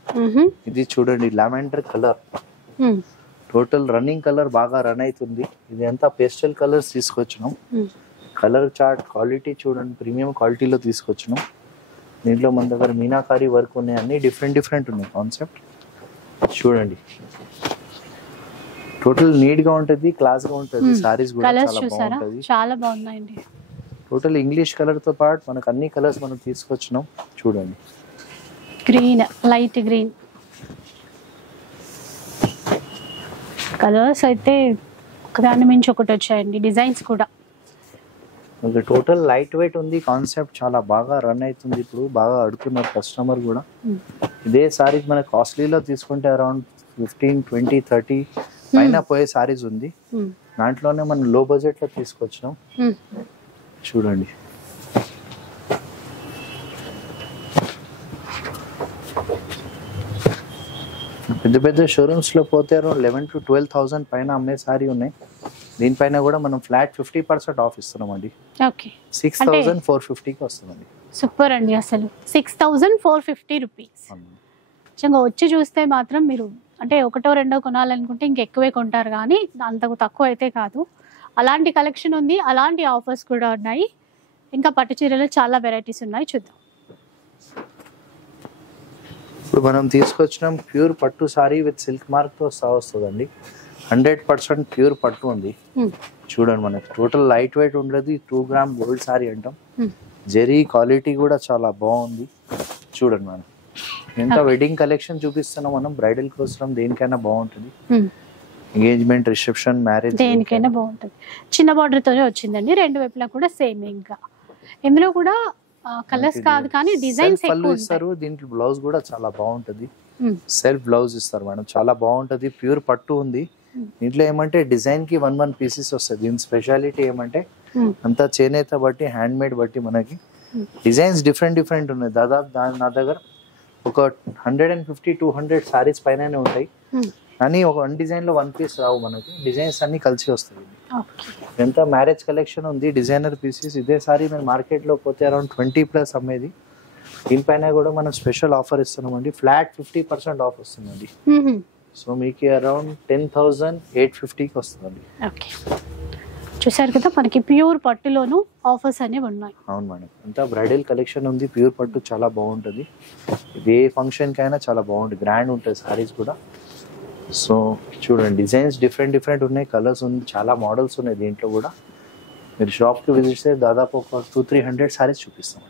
ఇది చూడండి, lavender colour, total running colour, బాగా రన్ అవుతుంది. ఇది అంతా పేస్టల్ కలర్స్ తీసుకొచ్చినాం. కలర్ చార్ట్ క్వాలిటీ చూడండి, ప్రీమియం క్వాలిటీలో తీసుకొచ్చినాం. దీంట్లో మన దగ్గర మీనాకారి వర్క్ ఉన్నాయి, అన్ని డిఫరెంట్ డిఫరెంట్ ఉన్నాయి. కాన్సెప్ట్ చూడండి, టోటల్ నీట్ గా ఉంటది, క్లాస్ గా ఉంటది. సారీస్ కూడా చాలా బాగుంటది, చాలా బాగున్నాయండి. టోటల్ ఇంగ్లీష్ కలర్ తో పాటు మనకు అన్ని కలర్స్ మనం తీసుకొచ్చినాం. చూడండి, గ్రీన్, లైట్ గ్రీన్ కలర్స్ అయితే ఒకదాని మించి ఒకటి వచ్చాయండి. డిజైన్స్ కూడా టోటల్ లైట్ వెయిట్ ఉంది. కాన్సెప్ట్ చాలా బాగా రన్ అవుతుంది, ఇప్పుడు బాగా అడుగుతున్నారు కస్టమర్ కూడా. ఇదే సారీస్ మన కాస్ట్లీలో తీసుకుంటే అరౌండ్ 15-20-30 పైన పోయే సారీస్ ఉంది. దాంట్లోనే మనం లో బడ్జెట్ లో తీసుకొచ్చినాం. చూడండి, పెద్ద పెద్ద షోరూమ్స్ లో పోతే అరౌండ్ 11,000-12,000 పైన అమ్మే సారీ ఉన్నాయి. దీనిపైన కూడా మనం ఫ్లాట్ 50% ఆఫ్ ఇస్తున్నామండి. 6,450కి వస్తుందండి. సూపర్ అండి, అసలు 6,450 రూపీస్. నిజంగా వచ్చి చూస్తే మాత్రం మీరు అంటే ఒకటో రెండో కొనాలనుకుంటే ఇంకెక్కువే కొంటారు, కానీ అంతకు తక్కువ అయితే కాదు. అలాంటి కలెక్షన్ ఉంది, అలాంటి ఆఫర్స్ కూడా ఉన్నాయి. ఇంకా పట్టు చీరలు చాలా వెరైటీస్ ఉన్నాయి, చూద్దాం. ఇప్పుడు మనం తీసుకొచ్చిన ప్యూర్ పట్టు సారీ విత్ సిల్క్ మార్క్ తో వస్తుందండి. 100% ప్యూర్ పట్టు ఉంది. చూడండి, మనకి టోటల్ లైట్ వెయిట్ ఉండదు. 2 గ్రామ్ గోల్డ్ సారీ అంటాం. జెరీ క్వాలిటీ కూడా చాలా బాగుంది. చూడండి మనం ఎంత వెడ్డింగ్ కలెక్షన్ చూపిస్తున్నాం మనం, బ్రైడల్ కోసం దేనికైనా బాగుంటుంది, ఎంగేజ్మెంట్, రిసెప్షన్, మ్యారేజ్ దేనికైనా బాగుంటుంది. చిన్న బార్డర్ తోనే వచ్చిందండి, రెండు వైపులా కూడా సేమ్. ఇంకా ఇందులో కూడా కలర్స్ కాదు కానీ డిజైన్స్ ఎక్కువ ఇస్తారు. దీంట్లో బ్లౌజ్ కూడా చాలా బాగుంటది, సెల్ఫ్ బ్లౌజ్ ఇస్తారు మేడం, చాలా బాగుంటది. ప్యూర్ పట్టు ఉంది. దీంట్లో ఏమంటే డిజైన్ కి 1 పీసెస్ వస్తాయి. దీని స్పెషాలిటీ ఏమంటే అంతా చేనేత బట్టి, హ్యాండ్ మేడ్ బట్టి మనకి డిజైన్స్ డిఫరెంట్ ఉన్నాయి. దాదాపు నా దగ్గర ఒక 150-200 సారీస్ పైననే ఉంటాయి. కానీ ఒక 1 డిజైన్ లో 1 పీస్ రావు మనకి, డిజైన్స్ అన్ని కలిసి వస్తాయి. ఎంత మ్యారేజ్ కలెక్షన్ ఉంది, డిజైనర్ పీసెస్. ఇదే సారీ మీరు మార్కెట్ లో పోతే అరౌండ్ 20+ అమ్మేది. దీనిపైన కూడా మనం స్పెషల్ ఆఫర్ ఇస్తున్నామండి, ఫ్లాట్ 50% ఆఫ్ వస్తుందండి. సో మీకు అరౌండ్ 10,850కి వస్తుందండి. చూసారు కదా, మనకి ప్యూర్ పట్టులోను ఆఫర్స్ అనేవి ఉన్నాయి. అవును మేడం, అంతా బ్రైడల్ కలెక్షన్ ఉంది. ప్యూర్ పట్టు చాలా బాగుంటుంది. ఇది ఏ ఫంక్షన్ కైనా చాలా బాగుంటుంది, గ్రాండ్ ఉంటుంది సారీస్ కూడా. సో చూడండి, డిజైన్స్ డిఫరెంట్ ఉన్నాయి, కలర్స్ ఉంది, చాలా మోడల్స్ ఉన్నాయి దీంట్లో కూడా. మీరు షాప్కి విజిట్ చేస్తే దాదాపు ఒక 200-300 సారీస్ చూపిస్తాం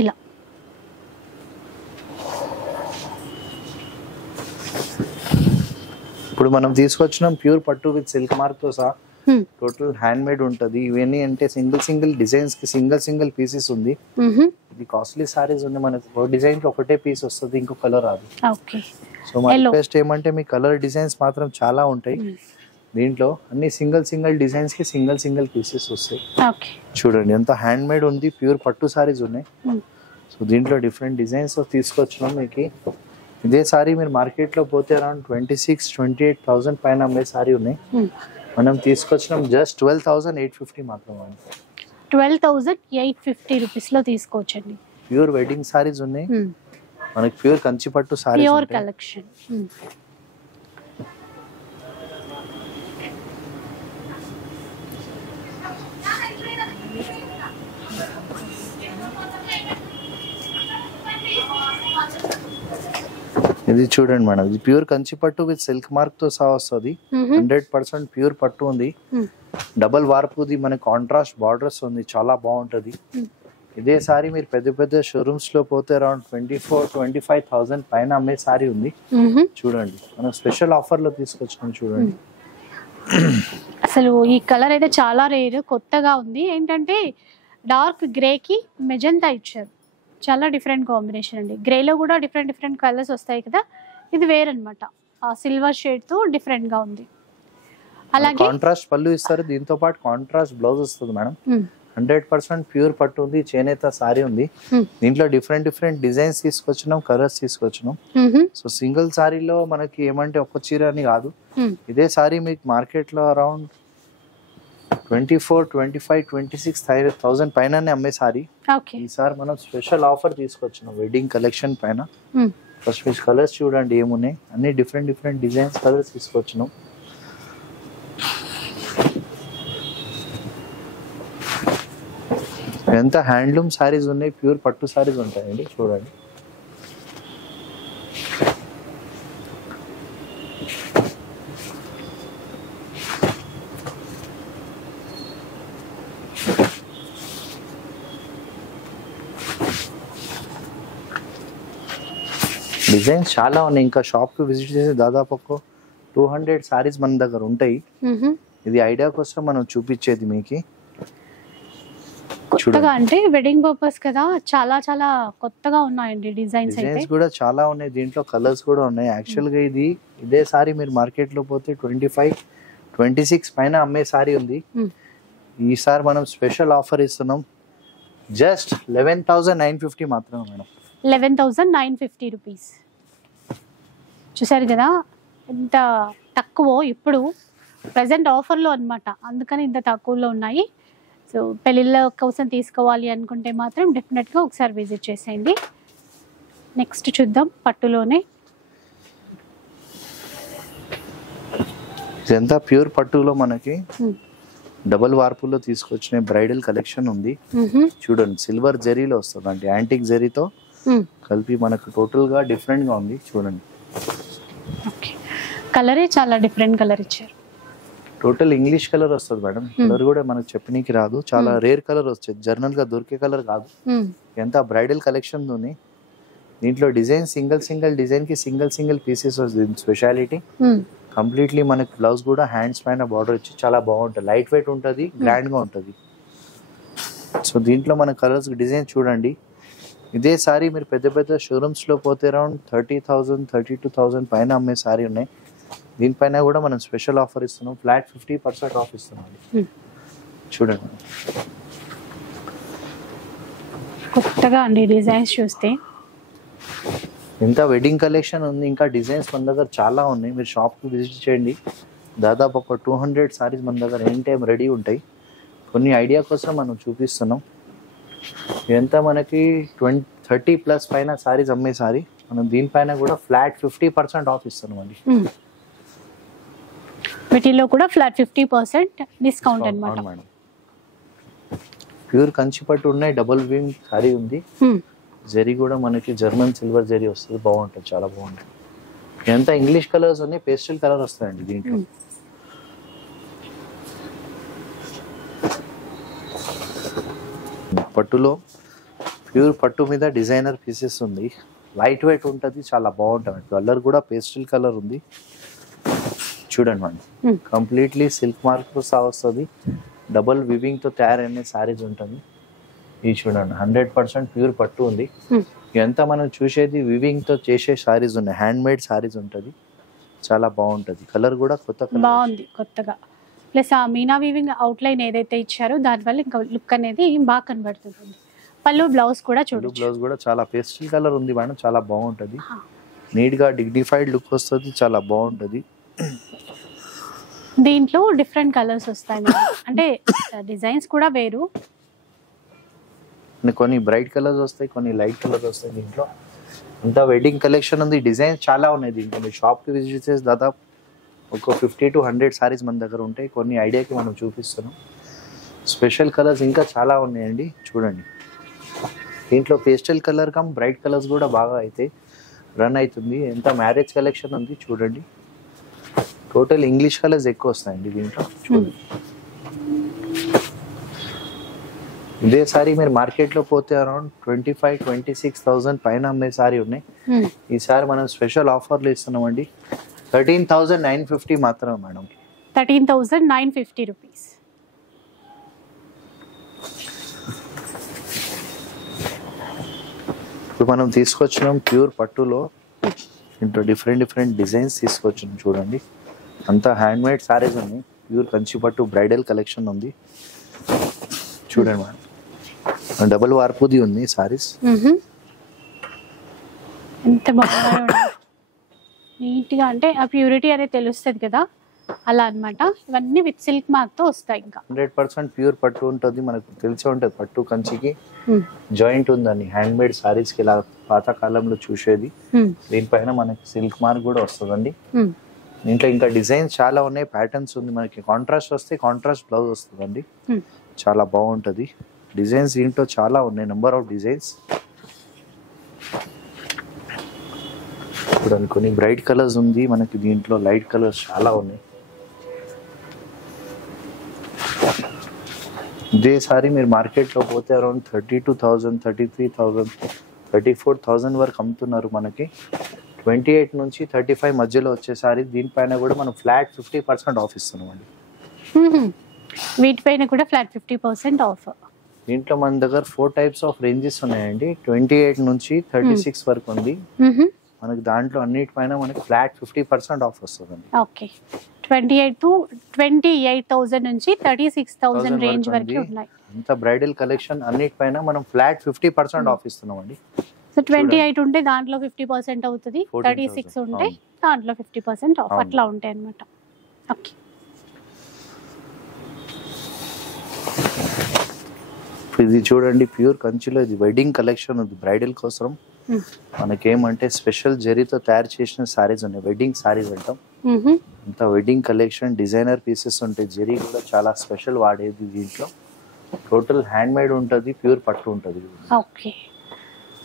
ఇలా. ఇప్పుడు మనం తీసుకొచ్చినాం ప్యూర్ పట్టు విత్ సిల్క్ మార్క్ తో సహా, టోటల్ హ్యాండ్ మేడ్ ఉంటది. ఇవన్నీ అంటే సింగిల్ డిజైన్స్ కి సింగిల్ పీసెస్ ఉంది. ఇది కాస్ట్లీ సారీస్ ఉంది. మనకి డిజైన్ కి ఒకటే పీస్ వస్తుంది, ఇంకో కలర్ రాదు. సో మా రిక్వెస్ట్ ఏమంటే మీ కలర్ డిజైన్స్ మాత్రం చాలా ఉంటాయి దీంట్లో. అన్ని సింగిల్ డిజైన్స్ కి సింగిల్ పీసెస్ వస్తాయి. చూడండి ఎంత హ్యాండ్ మేడ్ ఉంది, ప్యూర్ పట్టు సారీస్ ఉన్నాయి. సో దీంట్లో డిఫరెంట్ డిజైన్స్ తీసుకొచ్చినాం మీకు. ఇదే సారీ మీరు మార్కెట్ లో పోతే అరౌండ్ 26-28,000 పైన అమ్మే సారీ ఉన్నాయి. మనం తీసుకొచ్చినాం జస్ట్ 12,850 మాత్రమే. 12,850 రూపీస్ లో తీసుకోవచ్చండి. ప్యూర్ వెడ్డింగ్ సారీస్ ఉన్నాయి మనకి, ప్యూర్ కంచి పట్టు సారీస్, ప్యూర్ కలెక్షన్. ఇది చూడండి మేడం, ఇది ప్యూర్ కంచి పట్టు విత్ సిల్క్ మార్క్ తో సహా వస్తుంది. 100% ప్యూర్ పట్టు ఉంది. డబల్ వార్పుది, మన కాంట్రాస్ట్ బార్డర్స్ ఉంది, చాలా బాగుంటది. ఇదే సారీ మీరు పెద్ద షోరూమ్స్ లో పోతే అరౌండ్ 24-25,000 పైన అమ్మే సారీ ఉంది. చూడండి, మనం స్పెషల్ ఆఫర్ లో తీసుకొచ్చినాం. చూడండి, అసలు ఈ కలర్ అయితే చాలా రేర్, కొత్తగా ఉంది. ఏంటంటే డార్క్ గ్రే కి మెజంతా ఇచ్చారు, చాలా డిఫరెంట్ కాంబినేషన్ అండి. గ్రేలో కూడా డిఫరెంట్ కలర్స్ వస్తాయి కదా, ఇది వేరనమాట. ఆ సిల్వర్ షేడ్ తో డిఫరెంట్ గా ఉంది. అలాగే కాంట్రాస్ట్ పళ్ళు ఇస్తారు, దీంతో పాటు కాంట్రాస్ట్ బ్లౌజ్ వస్తుంది మేడం. 100% ప్యూర్ పట్టు ఉంది, చేనేత సారీ ఉంది. దీంట్లో డిఫరెంట్ డిజైన్స్ తీసుకొచ్చినాం, కలర్స్ తీసుకొచ్చినాం. సో సింగిల్ సారీలో మనకి ఏమంటే ఒక్క చీర అని కాదు. ఇదే సారీ మీకు మార్కెట్ లో అరౌండ్ 24-25-26,000 పైన అమ్మే సారీ. ఈసారి మనం స్పెషల్ ఆఫర్ తీసుకొచ్చినాం వెడ్డింగ్ కలెక్షన్ పైన. ఫస్ట్ కలర్స్ చూడండి ఏమున్నాయి, అన్ని డిఫరెంట్ డిజైన్స్ కలర్స్ తీసుకొచ్చినాం. ఎంత హ్యాండ్లూమ్ సారీస్ ఉన్నాయి, ప్యూర్ పట్టు సారీస్ ఉంటాయండి. చూడండి, డిజైన్స్ చాలా ఉన్నాయి. ఇంకా షాప్ కి విజిట్ చేసి దాదాపు 200 సారీస్ మన దగ్గర ఉంటాయి. ఇది ఐడియా కోసం మనం చూపించేది మీకు. కొత్తగా అంటే వెడ్డింగ్ పర్పస్ కదా, చాలా కొత్తగా ఉన్నాయండి డిజైన్స్. అయితే కూడా చాలా ఉన్నాయి, దీంట్లో కలర్స్ కూడా ఉన్నాయి. యాక్చువల్ గా ఇదే సారీ మీరు మార్కెట్ లో పోతే 25-26 పైన అమ్మే సారీ ఉంది. ఈసారి మనం స్పెషల్ ఆఫర్ ఇస్తున్నాం, జస్ట్ 11,950 మాత్రమే మేడం. 11,950 రూపీస్. చూసారు కదా ఎంత తక్కువ, ఇప్పుడు ప్రెసెంట్ ఆఫర్లో అనమాట, అందుకని ఇంత తక్కువలో ఉన్నాయి. సో పెళ్ళిళ్ళ కోసం తీసుకోవాలి అనుకుంటే మాత్రం డెఫినెట్గా ఒకసారి విజిట్ చేసేయండి. నెక్స్ట్ చూద్దాం పట్టులోనే. ఇదంతా ప్యూర్ పట్టులో మనకి డబల్ వార్పుల్లో తీసుకొచ్చిన బ్రైడల్ కలెక్షన్ ఉంది. చూడండి, సిల్వర్ జరీలో వస్తుంది, అంటే యాంటిక్ జరీతో కలిపి మనకు టోటల్ గా డిఫరెంట్ గా ఉంది. చూడండి, కలరే చాలా డిఫరెంట్ కలర్ ఇచ్చారు. టోటల్ ఇంగ్లీష్ కలర్ వస్తుంది మేడం. కలర్ కూడా మనకు చెప్పనీకి రాదు, చాలా రేర్ కలర్ వస్తుంది, జర్నల్ గా దొరికే కలర్ కాదు. ఎంత బ్రైడల్ కలెక్షన్ ఉంది. దీంట్లో డిజైన్ సింగిల్ డిజైన్ కి సింగిల్ పీసెస్ వస్తుంది స్పెషాలిటీ. కంప్లీట్లీ మనకి బ్లౌజ్ కూడా హ్యాండ్స్ పైన బార్డర్ వచ్చి చాలా బాగుంటుంది, లైట్ వెయిట్ ఉంటుంది, గ్రాండ్ గా ఉంటుంది. సో దీంట్లో మన కలర్స్ డిజైన్ చూడండి. ఇదే సారీ మీరు పెద్ద షోరూమ్స్ లో పోతే అరౌండ్ 30,000 32,000 పైన అమ్మే సారీ ఉన్నాయి. దీనిపైన కూడా మనం స్పెషల్ ఆఫర్ ఇస్తున్నాం, ఫ్లాట్ 50% ఆఫ్ ఇస్తున్నాం. చూడండి కొత్తగా అండి డిజైన్స్ చూస్తే ఎంత వెడ్డింగ్ కలెక్షన్ ఉంది, ఇంకా డిజైన్స్ మన దగ్గర చాలా ఉన్నాయి. మీరు షాప్కి విజిట్ చేయండి. దాదాపు ఒక 200 సారీస్ మన దగ్గర ఎనీ టైం రెడీ ఉంటాయి. కొన్ని ఐడియా కోసం మనం చూపిస్తున్నాం. ఇదంతా మనకి 30+ పైన సారీస్ అమ్మే సారీ, మనం దీనిపైన కూడా ఫ్లాట్ 50% ఆఫ్ ఇస్తున్నాం అండి. వీటిలో కూడా ఫ్లాట్ 50% డిస్కౌంట్ అన్నమాట. మేడం ప్యూర్ కంచి పట్టు ఉన్నాయి, డబుల్ వింగ్ సారీ ఉంది. జరీ కూడా మనకి జర్మన్ సిల్వర్ జరీ వస్తుంది, బాగుంటుంది, చాలా బాగుంటుంది. ఎంత ఇంగ్లీష్ కలర్స్ ఉన్నాయి, పేస్టల్ కలర్ వస్తాయండి దీంట్లో. పట్టులో ప్యూర్ పట్టు మీద డిజైనర్ పీసెస్ ఉంది, లైట్ వెయిట్ ఉంటుంది, చాలా బాగుంటుంది. కలర్ కూడా పేస్టల్ కలర్ ఉంది. చూడండి మేడం, కంప్లీట్లీ సిల్క్ మార్క్ వస్తుంది, డబుల్ వివింగ్ తో తయారైన సారీస్ ఉంటుంది. ఇది చూడండి 100% ప్యూర్ పట్టు ఉంది. ఇదంతా మనం చూసేది వివింగ్ తో చేసే సారీస్ ఉన్నాయి, హ్యాండ్ మేడ్ సారీస్ ఉంటుంది, చాలా బాగుంటది. కలర్ కూడా బాగుంది కొత్తగా. ప్లస్ ఆ మీనా వీవింగ్ అవుట్ లైన్ ఏదైతే ఇచ్చారో దానివల్ల ఇంకా లుక్ అనేది బాగా కనబడుతుంది. పళ్ళు బ్లౌజ్ కూడా చూడండి, బ్లౌజ్ కూడా చాలా పేస్టల్ కలర్ ఉంది మేడం, చాలా బాగుంటది. నీట్ గా డిగ్నిఫైడ్ లుక్ వస్తుంది, చాలా బాగుంటది. దీంట్లో డిఫరెంట్ కలర్స్ వస్తాయి, అంటే డిజైన్స్ కూడా వేరు. కొన్ని బ్రైట్ కలర్స్ వస్తాయి, కొన్ని లైట్ కలర్స్ వస్తాయి. దీంట్లో అంతా వెడ్డింగ్ కలెక్షన్ ఉంది, డిజైన్స్ చాలా ఉన్నాయి. దీంట్లో మీరు షాప్కి విజిట్ చేసి దాదాపు ఒక 50 to 100 సారీస్ మన దగ్గర ఉంటాయి. కొన్ని ఐడియాకి మనం చూపిస్తున్నాం. స్పెషల్ కలర్స్ ఇంకా చాలా ఉన్నాయండి, చూడండి. దీంట్లో pastel colour come bright colours కూడా బాగా అయితే రన్ అవుతుంది. ఎంత మ్యారేజ్ కలెక్షన్ ఉంది చూడండి. టోటల్ ఇంగ్లీష్ కలర్స్ ఎక్కువ వస్తాయండి దీంట్లో. చూడండి, ఇదే సారీ మీరు మార్కెట్ లో పోతే అరౌండ్ 25,000-26,000 పైన అమ్మే సారీ ఉన్నాయి. ఈసారి మనం స్పెషల్ ఆఫర్లు ఇస్తున్నామండి, 13,950 మాత్రమే మేడం. 13,950 రూపీస్. ఇప్పుడు మనం తీసుకొచ్చినాం ప్యూర్ పట్టులో, ఇంట్లో డిఫరెంట్ డిజైన్స్ తీసుకొచ్చినాం. చూడండి, అంతా హ్యాండ్ మేడ్ సారీస్ ఉన్నాయి, ప్యూర్ కంచి పట్టు బ్రైడల్ కలెక్షన్ ఉంది. చూడండి మేడం, డబుల్ వార్పుది ఉంది సారీస్. ఎంత బాగుంది, నీట్ గా, అంటే ఆ ప్యూరిటీ అనేది తెలుస్తుంది కదా, అలా అన్నమాట. ఇవన్నీ విత్ సిల్క్ మార్క్ తో వస్తాయి. ఇంకా 100% ప్యూర్ పట్టు ఉంటుంది, మనకు తెలిసే ఉంటుంది. పట్టు కంచికి జాయింట్ ఉందని హ్యాండ్ మేడ్ సారీస్ కి ఇలా పాత కాలంలో చూసేది. దీనిపైన మనకి సిల్క్ మార్క్ కూడా వస్తుందండి. దీంట్లో ఇంకా డిజైన్స్ చాలా ఉన్నాయి, ప్యాటర్న్స్ ఉంది. మనకి కాంట్రాస్ట్ వస్తే కాంట్రాస్ట్ బ్లౌజ్ వస్తుందండి, చాలా బాగుంటది. డిజైన్స్ దీంట్లో చాలా ఉన్నాయి, నెంబర్ ఆఫ్ డిజైన్స్. ఇప్పుడు కొన్ని బ్రైట్ కలర్స్ ఉంది మనకి, దీంట్లో లైట్ కలర్స్ చాలా ఉన్నాయి. ఇదే సారీ మీరు మార్కెట్ లో పోతే అరౌండ్ 32,000, 33,000, 34,000 వరకు అమ్ముతున్నారు. మనకి 28 నుంచి 35 మధ్యలో వచ్చే సారీ. దీనిపైన కూడా మనం ఫ్లాట్ 50% ఆఫ్ ఇస్తున్నాం అండి. వీటిపైన కూడా ఫ్లాట్ 50% ఆఫ్. దీంట్లో మన దగ్గర 4 టైప్స్ ఆఫ్ రేంజెస్ ఉన్నాయండి. 28 నుంచి 36 వరకు ఉంది మనకి. దాంట్లో అన్నిటిపైన మనకి ఫ్లాట్ 50% ఆఫ్ వస్తుందండి. ఓకే, 28,000 నుంచి 36,000 రేంజ్ వరకు ఉన్నాయి. అంత బ్రైడల్ కలెక్షన్ అన్నిటిపైన మనం ఫ్లాట్ 50% ఆఫ్ ఇస్తున్నాం అండి. సో 28 ఉంటే దాంట్లో 50% అవుతుంది, 36 ఉంటే దాంట్లో 50% ఆఫ్, అట్లా ఉంటాయి అన్నమాట. ఓకే, ఇది చూడండి, ప్యూర్ కంచిలో ఇది వెడ్డింగ్ కలెక్షన్ ఉంది, బ్రైడల్ కోసం. మనకేమంటే స్పెషల్ జరీతో తయారు చేసిన సారీస్ ఉన్నాయి, వెడ్డింగ్ సారీస్ అంటాం. అంత వెడ్డింగ్ కలెక్షన్, డిజైనర్ పీసెస్ ఉంటాయి. జరీ కూడా చాలా స్పెషల్ వాడేది. దీంట్లో టోటల్ హ్యాండ్ మేడ్ ఉంటుంది, ప్యూర్ పట్టు ఉంటుంది. ఓకే,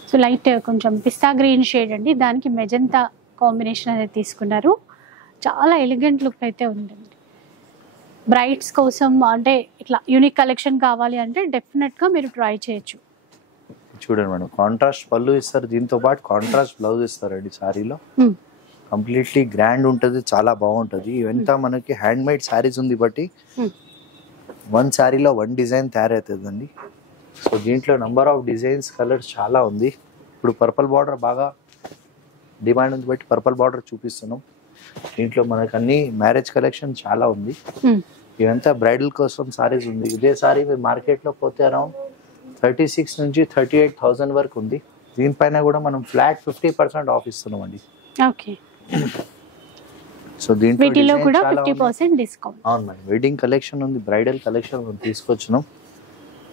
సో లైట్ కొంచెం పిస్తా గ్రీన్ షేడ్ అండి, దానికి మెజంతా కాంబినేషన్ అనేది తీసుకున్నారు. చాలా ఎలిగెంట్ లుక్ అయితే ఉందండి. బ్రైడ్స్ కోసం అంటే ఇట్లా యూనిక్ కలెక్షన్ కావాలి అంటే డెఫినెట్గా మీరు ట్రై చేయొచ్చు. చూడండి మేడం, కాంట్రాస్ట్ పళ్ళు ఇస్తారు, దీంతో పాటు కాంట్రాస్ట్ బ్లౌజ్ ఇస్తారండి సారీలో. కంప్లీట్లీ గ్రాండ్ ఉంటుంది, చాలా బాగుంటుంది. ఇవంతా మనకి హ్యాండ్ మేడ్ శారీస్ ఉంది బట్టి వన్ శారీలో వన్ డిజైన్ తయారవుతుందండి. సో దీంట్లో నంబర్ ఆఫ్ డిజైన్స్ కలర్స్ చాలా ఉంది. ఇప్పుడు పర్పుల్ బార్డర్ బాగా డిమాండ్ ఉంది బట్టి పర్పుల్ బార్డర్ చూపిస్తున్నాం. దీంట్లో మనకు అన్ని మ్యారేజ్ కలెక్షన్ చాలా ఉంది. ఇవంతా బ్రైడల్ కోసం సారీస్ ఉంది. ఇదే సారీ మీరు మార్కెట్లో పోతే అరౌండ్ 36 నుంచి 38,000 వరకు ఉంది. దీనిపైన కూడా మనం ఫ్లాట్ 50% ఆఫ్ ఇస్తున్నాం అండి. ఓకే. సో దీంట్లో కూడా 50% డిస్కౌంట్. అవును మేడం, వెడ్డింగ్ కలెక్షన్ ఉంది, బ్రైడల్ కలెక్షన్ ఉంది, తీసుకొచ్చినాం.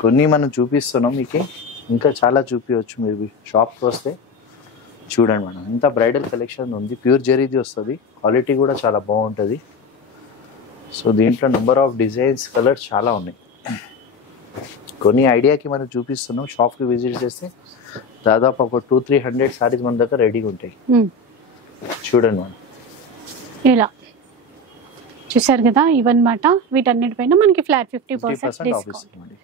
కొన్ని మనం చూపిస్తున్నాం, మీకు ఇంకా చాలా చూపించవచ్చు. మీరు షాప్కి వస్తే చూడండి మేడం, ఇంత బ్రైడల్ కలెక్షన్ ఉంది. ప్యూర్ జరీది వస్తుంది, క్వాలిటీ కూడా చాలా బాగుంటుంది. సో దీంట్లో నెంబర్ ఆఫ్ డిజైన్స్ కలర్స్ చాలా ఉన్నాయి. కొన్ని ఐడియాకి మనం చూపిస్తున్నాం. షాప్కి విజిట్ చేస్తే దాదాపు ఒక 200-300 సారీస్ మన దగ్గర రెడీగా ఉంటాయి. చూడండి మేడం, ఇలా చూసారు కదా, ఇవన్నమాట. వీటన్నిటిపైన మనకి ఫ్లాట్ 50% డిస్కౌంట్.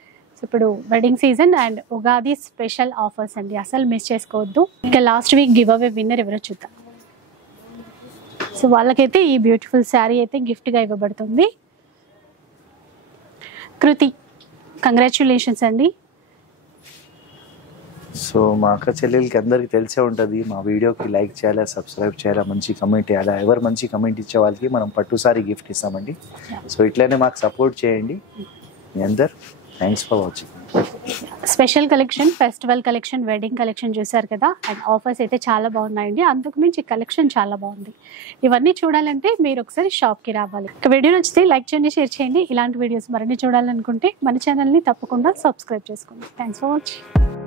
ఇప్పుడు wedding season and Ugadi special offers అండి, అసలు మిస్ చేసుకోవద్దు. ఇంకా last week give away winner ఎవరో చూద్దాం. సో వాళ్ళకైతే ఈ బ్యూటిఫుల్ శారీ అయితే గిఫ్ట్గా ఇవ్వబడుతుంది. కృతి, కంగ్రాచ్యులేషన్స్ అండి. సో మా అక్క చెల్లెలకి అందరికి తెలిసే ఉంటుంది, మా వీడియోకి లైక్ చేయాలా, సబ్స్క్రైబ్ చేయాలా, మంచి కమెంట్ చేయాలా. ఎవరు మంచి కమెంట్ ఇచ్చే వాళ్ళకి మనం పట్టుసారి గిఫ్ట్ ఇస్తామండి. సో ఇట్లనే మాకు సపోర్ట్ చేయండి. మీ అందరు thanks for watching. Special collection, festival collection, wedding collection చూసారు కదా. అండ్ ఆఫర్స్ అయితే చాలా బాగున్నాయండి. అందుకు మించి కలెక్షన్ చాలా బాగుంది. ఇవన్నీ చూడాలంటే మీరు ఒకసారి షాప్కి రావాలి. ఒక వీడియో నచ్చితే లైక్ చేయండి, షేర్ చేయండి. ఇలాంటి వీడియోస్ మరిన్ని చూడాలనుకుంటే మన ఛానల్ని తప్పకుండా సబ్స్క్రైబ్ చేసుకోండి. Thanks for watching.